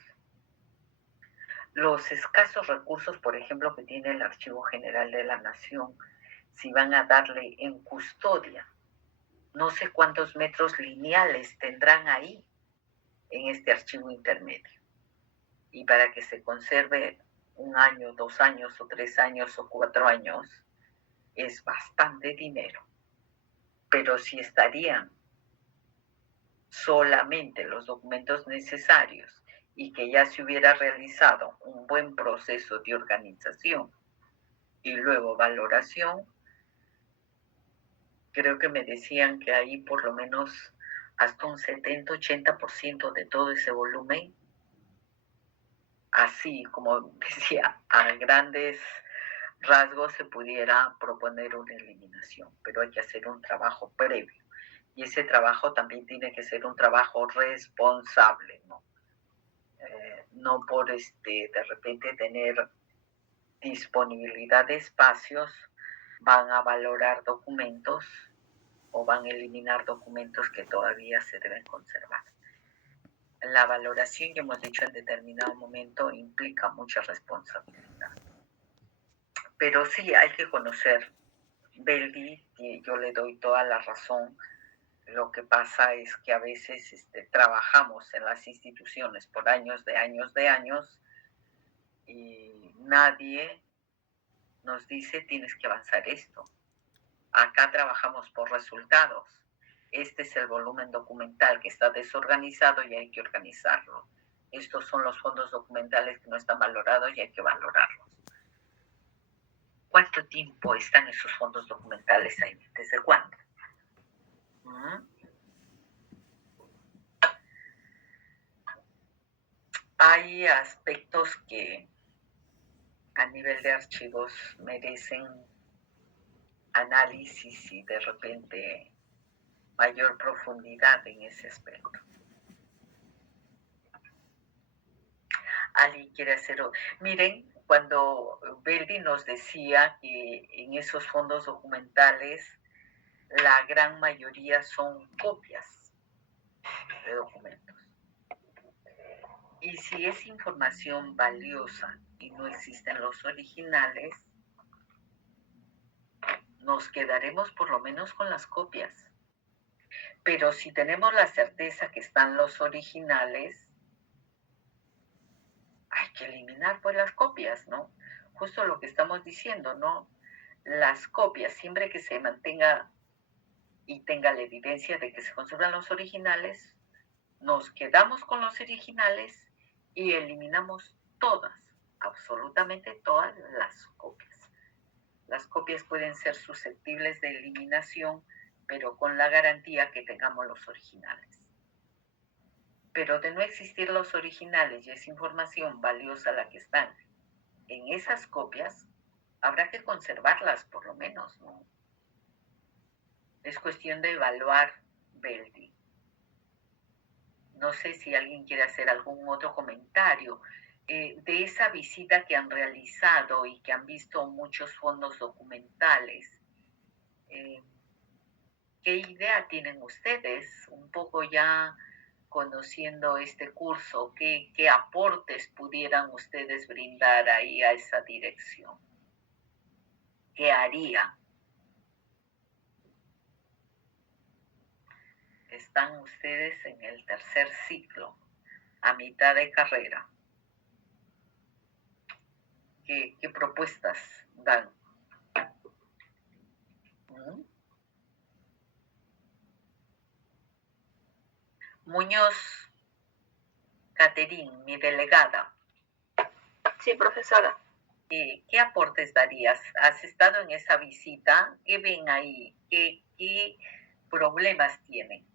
Los escasos recursos, por ejemplo, que tiene el Archivo General de la Nación, si van a darle en custodia, no sé cuántos metros lineales tendrán ahí en este archivo intermedio. Y para que se conserve 1 año, 2 años o 3 años o 4 años, es bastante dinero. Pero si estarían solamente los documentos necesarios y que ya se hubiera realizado un buen proceso de organización y luego valoración, creo que me decían que ahí por lo menos hasta un 70-80% de todo ese volumen, así como decía, a grandes rasgos se pudiera proponer una eliminación, pero hay que hacer un trabajo previo. Y ese trabajo también tiene que ser un trabajo responsable, ¿no? No por de repente tener disponibilidad de espacios, van a valorar documentos o van a eliminar documentos que todavía se deben conservar. La valoración, ya hemos dicho en determinado momento, implica mucha responsabilidad. Pero sí hay que conocer, Beldi, y yo le doy toda la razón. Lo que pasa es que a veces trabajamos en las instituciones por años y nadie nos dice tienes que avanzar esto. Acá trabajamos por resultados. Este es el volumen documental que está desorganizado y hay que organizarlo. Estos son los fondos documentales que no están valorados y hay que valorarlos. ¿Cuánto tiempo están esos fondos documentales ahí? ¿Desde cuándo? Hay aspectos que a nivel de archivos merecen análisis y de repente mayor profundidad en ese aspecto. ¿Alguien quiere hacer? Miren, cuando Beldi nos decía que en esos fondos documentales la gran mayoría son copias de documentos. Y si es información valiosa y no existen los originales, nos quedaremos por lo menos con las copias. Pero si tenemos la certeza que están los originales, hay que eliminar pues las copias, ¿no? Justo lo que estamos diciendo, ¿no? Las copias, siempre que se mantenga y tenga la evidencia de que se conservan los originales, nos quedamos con los originales y eliminamos todas, absolutamente todas las copias. Las copias pueden ser susceptibles de eliminación, pero con la garantía que tengamos los originales. Pero de no existir los originales y es información valiosa la que están en esas copias, habrá que conservarlas por lo menos, ¿no? Es cuestión de evaluar, Beldi. No sé si alguien quiere hacer algún otro comentario de esa visita que han realizado y que han visto muchos fondos documentales. ¿Qué idea tienen ustedes? Un poco ya conociendo este curso, ¿qué aportes pudieran ustedes brindar ahí a esa dirección? ¿Qué haría? Están ustedes en el 3er ciclo, a mitad de carrera. ¿Qué propuestas dan? Muñoz Caterín, mi delegada. Sí, profesora. ¿Qué aportes darías? ¿Has estado en esa visita? ¿Qué ven ahí? ¿Qué problemas tienen?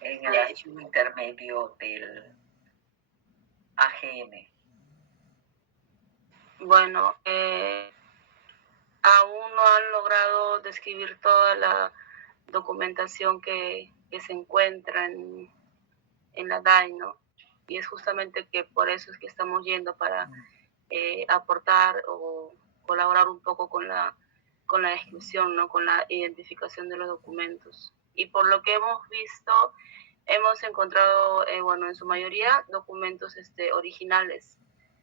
en el archivo intermedio del AGN? Bueno, aún no han logrado describir toda la documentación que se encuentra en la DAI, ¿no? Y es justamente que por eso es que estamos yendo para aportar o colaborar un poco con la descripción, ¿no? Con la identificación de los documentos. Y por lo que hemos visto, hemos encontrado, bueno, en su mayoría documentos originales,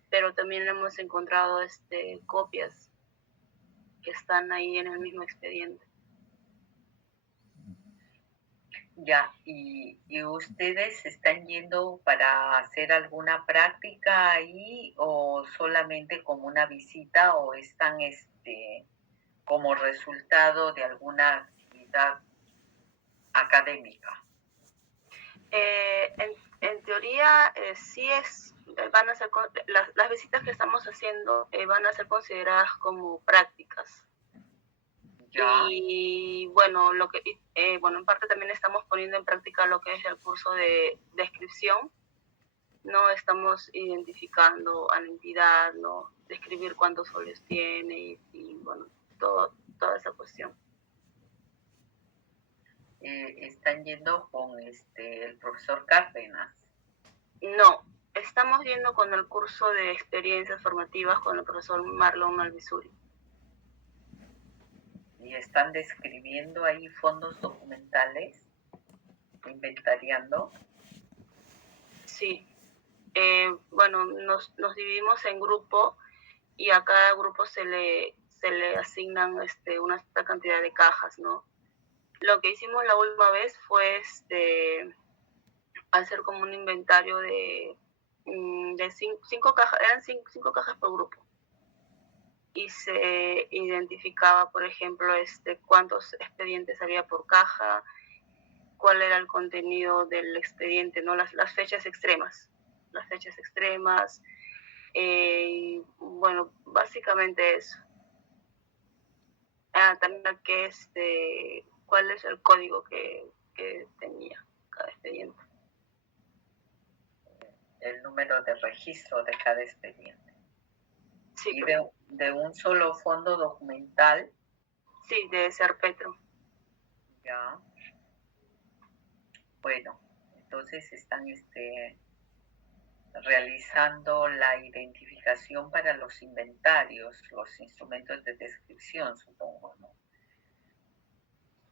pero también hemos encontrado copias que están ahí en el mismo expediente. Ya, ¿y ustedes están yendo para hacer alguna práctica ahí o solamente como una visita o están como resultado de alguna actividad académica? En teoría, sí van a ser, las visitas que estamos haciendo van a ser consideradas como prácticas. ¿Ya? Y bueno, en parte también estamos poniendo en práctica lo que es el curso de descripción. No estamos identificando a la entidad, no describir cuántos folios tiene y bueno, toda esa cuestión. ¿Están yendo con el profesor Cárdenas? No, estamos yendo con el curso de experiencias formativas con el profesor Marlon Malvisuri. ¿Y están describiendo ahí fondos documentales? ¿Inventariando? Sí. Bueno, nos dividimos en grupo y a cada grupo se le asignan una cierta cantidad de cajas, ¿no? Lo que hicimos la última vez fue hacer como un inventario de 5 cajas, eran 5 cajas por grupo. Y se identificaba, por ejemplo, cuántos expedientes había por caja, cuál era el contenido del expediente, ¿no? Las fechas extremas. Bueno, básicamente eso. También cuál es el código que tenía cada expediente. El número de registro de cada expediente. Sí, ¿Y de un solo fondo documental? Sí, de Serpetro. Ya. Bueno, entonces están realizando la identificación para los inventarios, los instrumentos de descripción, supongo, ¿no?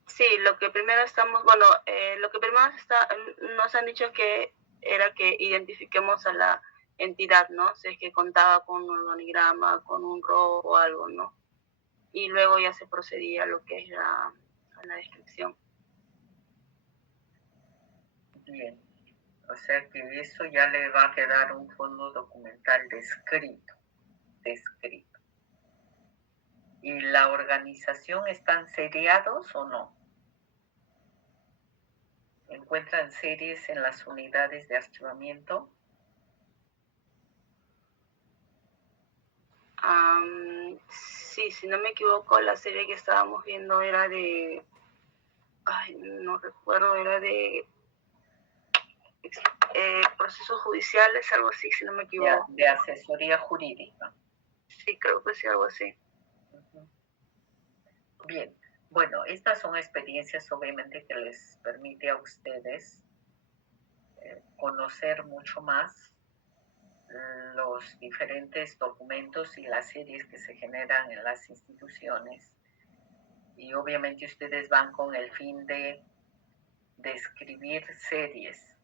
Sí, lo que primero nos han dicho que era que identifiquemos a la entidad, ¿no? Si es que contaba con un organigrama, con un RO o algo, ¿no? Y luego ya se procedía a lo que es a la descripción. Bien, o sea que eso ya le va a quedar un fondo documental descrito. ¿Y la organización están seriados o no? ¿Encuentran series en las unidades de archivamiento? Sí, si no me equivoco, la serie que estábamos viendo era de... Ay, no recuerdo, era de procesos judiciales, algo así, si no me equivoco. De asesoría jurídica. Sí, creo que sí, algo así. Bien, bueno, estas son experiencias obviamente que les permite a ustedes conocer mucho más los diferentes documentos y las series que se generan en las instituciones. Y obviamente ustedes van con el fin de escribir series.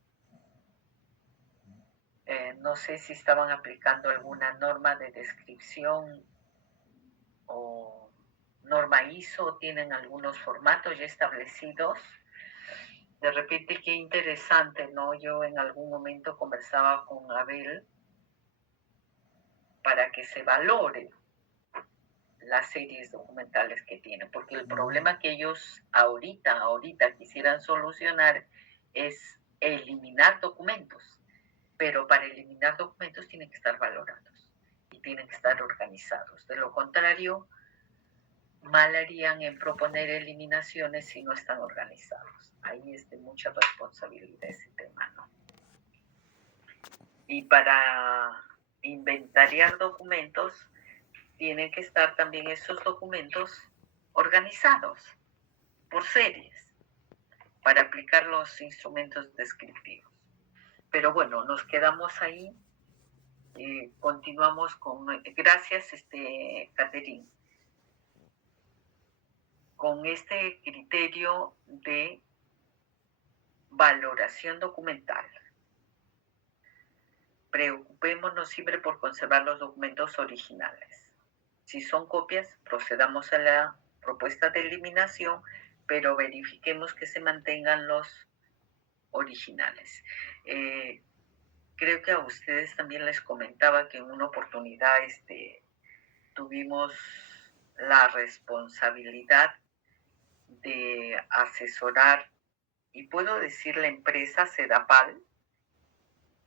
No sé si estaban aplicando alguna norma de descripción o norma ISO, tienen algunos formatos ya establecidos. De repente, qué interesante, ¿no? Yo en algún momento conversaba con Abel para que se valore las series documentales que tienen, porque el problema que ellos ahorita quisieran solucionar es eliminar documentos, pero para eliminar documentos tienen que estar valorados y tienen que estar organizados. De lo contrario, mal harían en proponer eliminaciones si no están organizados. Ahí es de mucha responsabilidad ese tema, ¿no? Y para inventariar documentos, tienen que estar también esos documentos organizados por series para aplicar los instrumentos descriptivos. Pero bueno, nos quedamos ahí. Continuamos con, gracias, Caterín, con este criterio de valoración documental. Preocupémonos siempre por conservar los documentos originales. Si son copias, procedamos a la propuesta de eliminación, pero verifiquemos que se mantengan los originales. Creo que a ustedes también les comentaba que en una oportunidad tuvimos la responsabilidad de asesorar, y puedo decir la empresa Sedapal,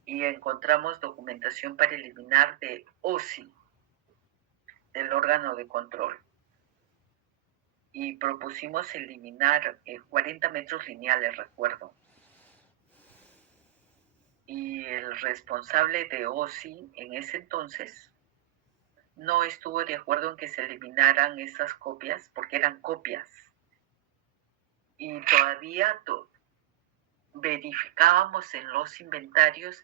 y encontramos documentación para eliminar de OSI, del órgano de control. Y propusimos eliminar 40 metros lineales, recuerdo. Y el responsable de OSI en ese entonces no estuvo de acuerdo en que se eliminaran esas copias, porque eran copias. Y todavía verificábamos en los inventarios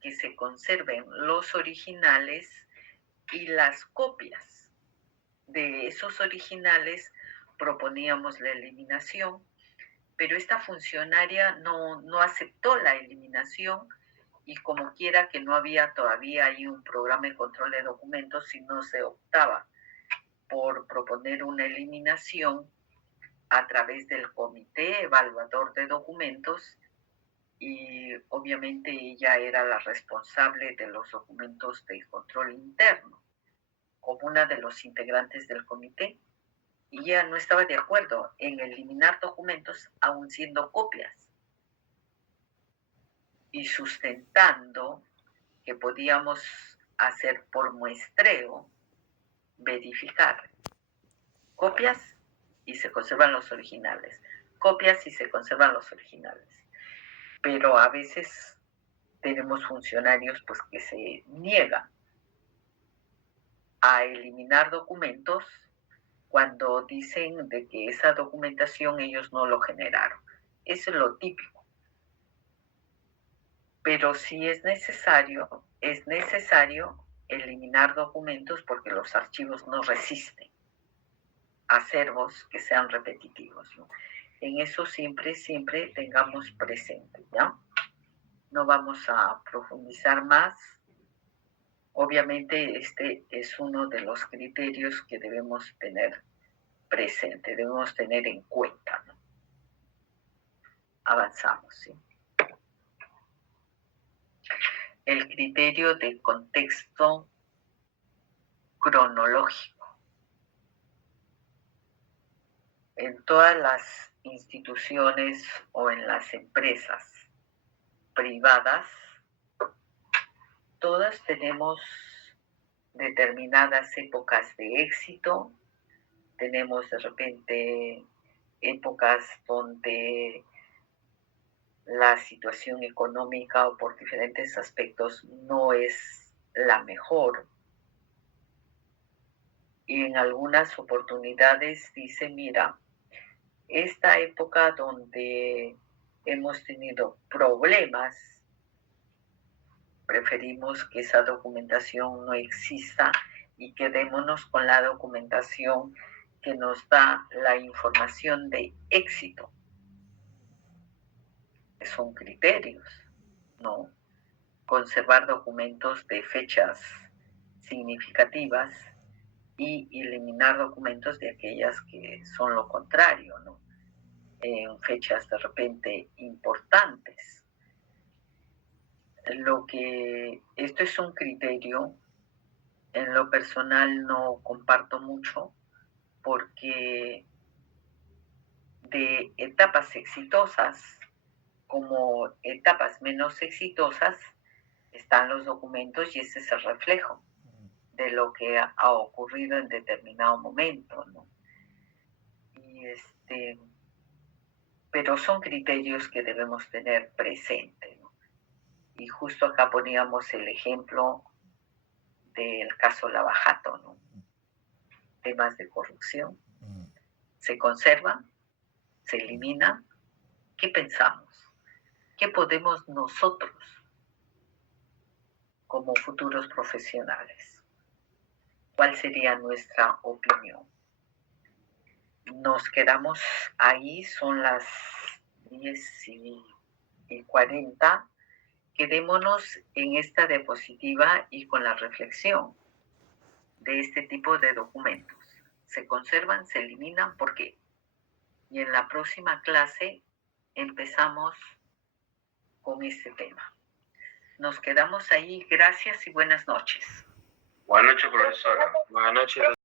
que se conserven los originales y las copias. De esos originales proponíamos la eliminación, pero esta funcionaria no aceptó la eliminación, y como quiera que no había todavía ahí un programa de control de documentos, si no se optaba por proponer una eliminación a través del comité evaluador de documentos, y obviamente ella era la responsable de los documentos de control interno, como una de los integrantes del comité, y ella no estaba de acuerdo en eliminar documentos aun siendo copias, y sustentando que podíamos hacer por muestreo, verificar copias y se conservan los originales, copias y se conservan los originales. Pero a veces tenemos funcionarios pues que se niegan a eliminar documentos cuando dicen de que esa documentación ellos no lo generaron. Eso es lo típico. Pero sí es necesario eliminar documentos porque los archivos no resisten acervos que sean repetitivos, ¿no? En eso siempre tengamos presente, ¿ya? No vamos a profundizar más. Obviamente este es uno de los criterios que debemos tener presente, debemos tener en cuenta, ¿no? Avanzamos, ¿sí? El criterio de contexto cronológico. En todas las instituciones o en las empresas privadas, todas tenemos determinadas épocas de éxito, tenemos de repente épocas donde la situación económica o por diferentes aspectos no es la mejor. Y en algunas oportunidades dice, mira, esta época donde hemos tenido problemas, preferimos que esa documentación no exista y quedémonos con la documentación que nos da la información de éxito. Son criterios, ¿no? Conservar documentos de fechas significativas y eliminar documentos de aquellas que son lo contrario, ¿no? En fechas de repente importantes. Esto es un criterio, en lo personal no comparto mucho, porque de etapas exitosas como etapas menos exitosas están los documentos, y ese es el reflejo de lo que ha ocurrido en determinado momento, ¿no? pero son criterios que debemos tener presente, ¿no? Y justo acá poníamos el ejemplo del caso Lavajato, ¿no? Temas de corrupción. Se conservan, se eliminan. ¿Qué pensamos? ¿Qué podemos nosotros, como futuros profesionales? ¿Cuál sería nuestra opinión? Nos quedamos ahí, son las 10:40. Quedémonos en esta diapositiva y con la reflexión de este tipo de documentos. Se conservan, se eliminan, ¿por qué? Y en la próxima clase empezamos con este tema. Nos quedamos ahí. Gracias y buenas noches. Buenas noches, profesora. Buenas noches.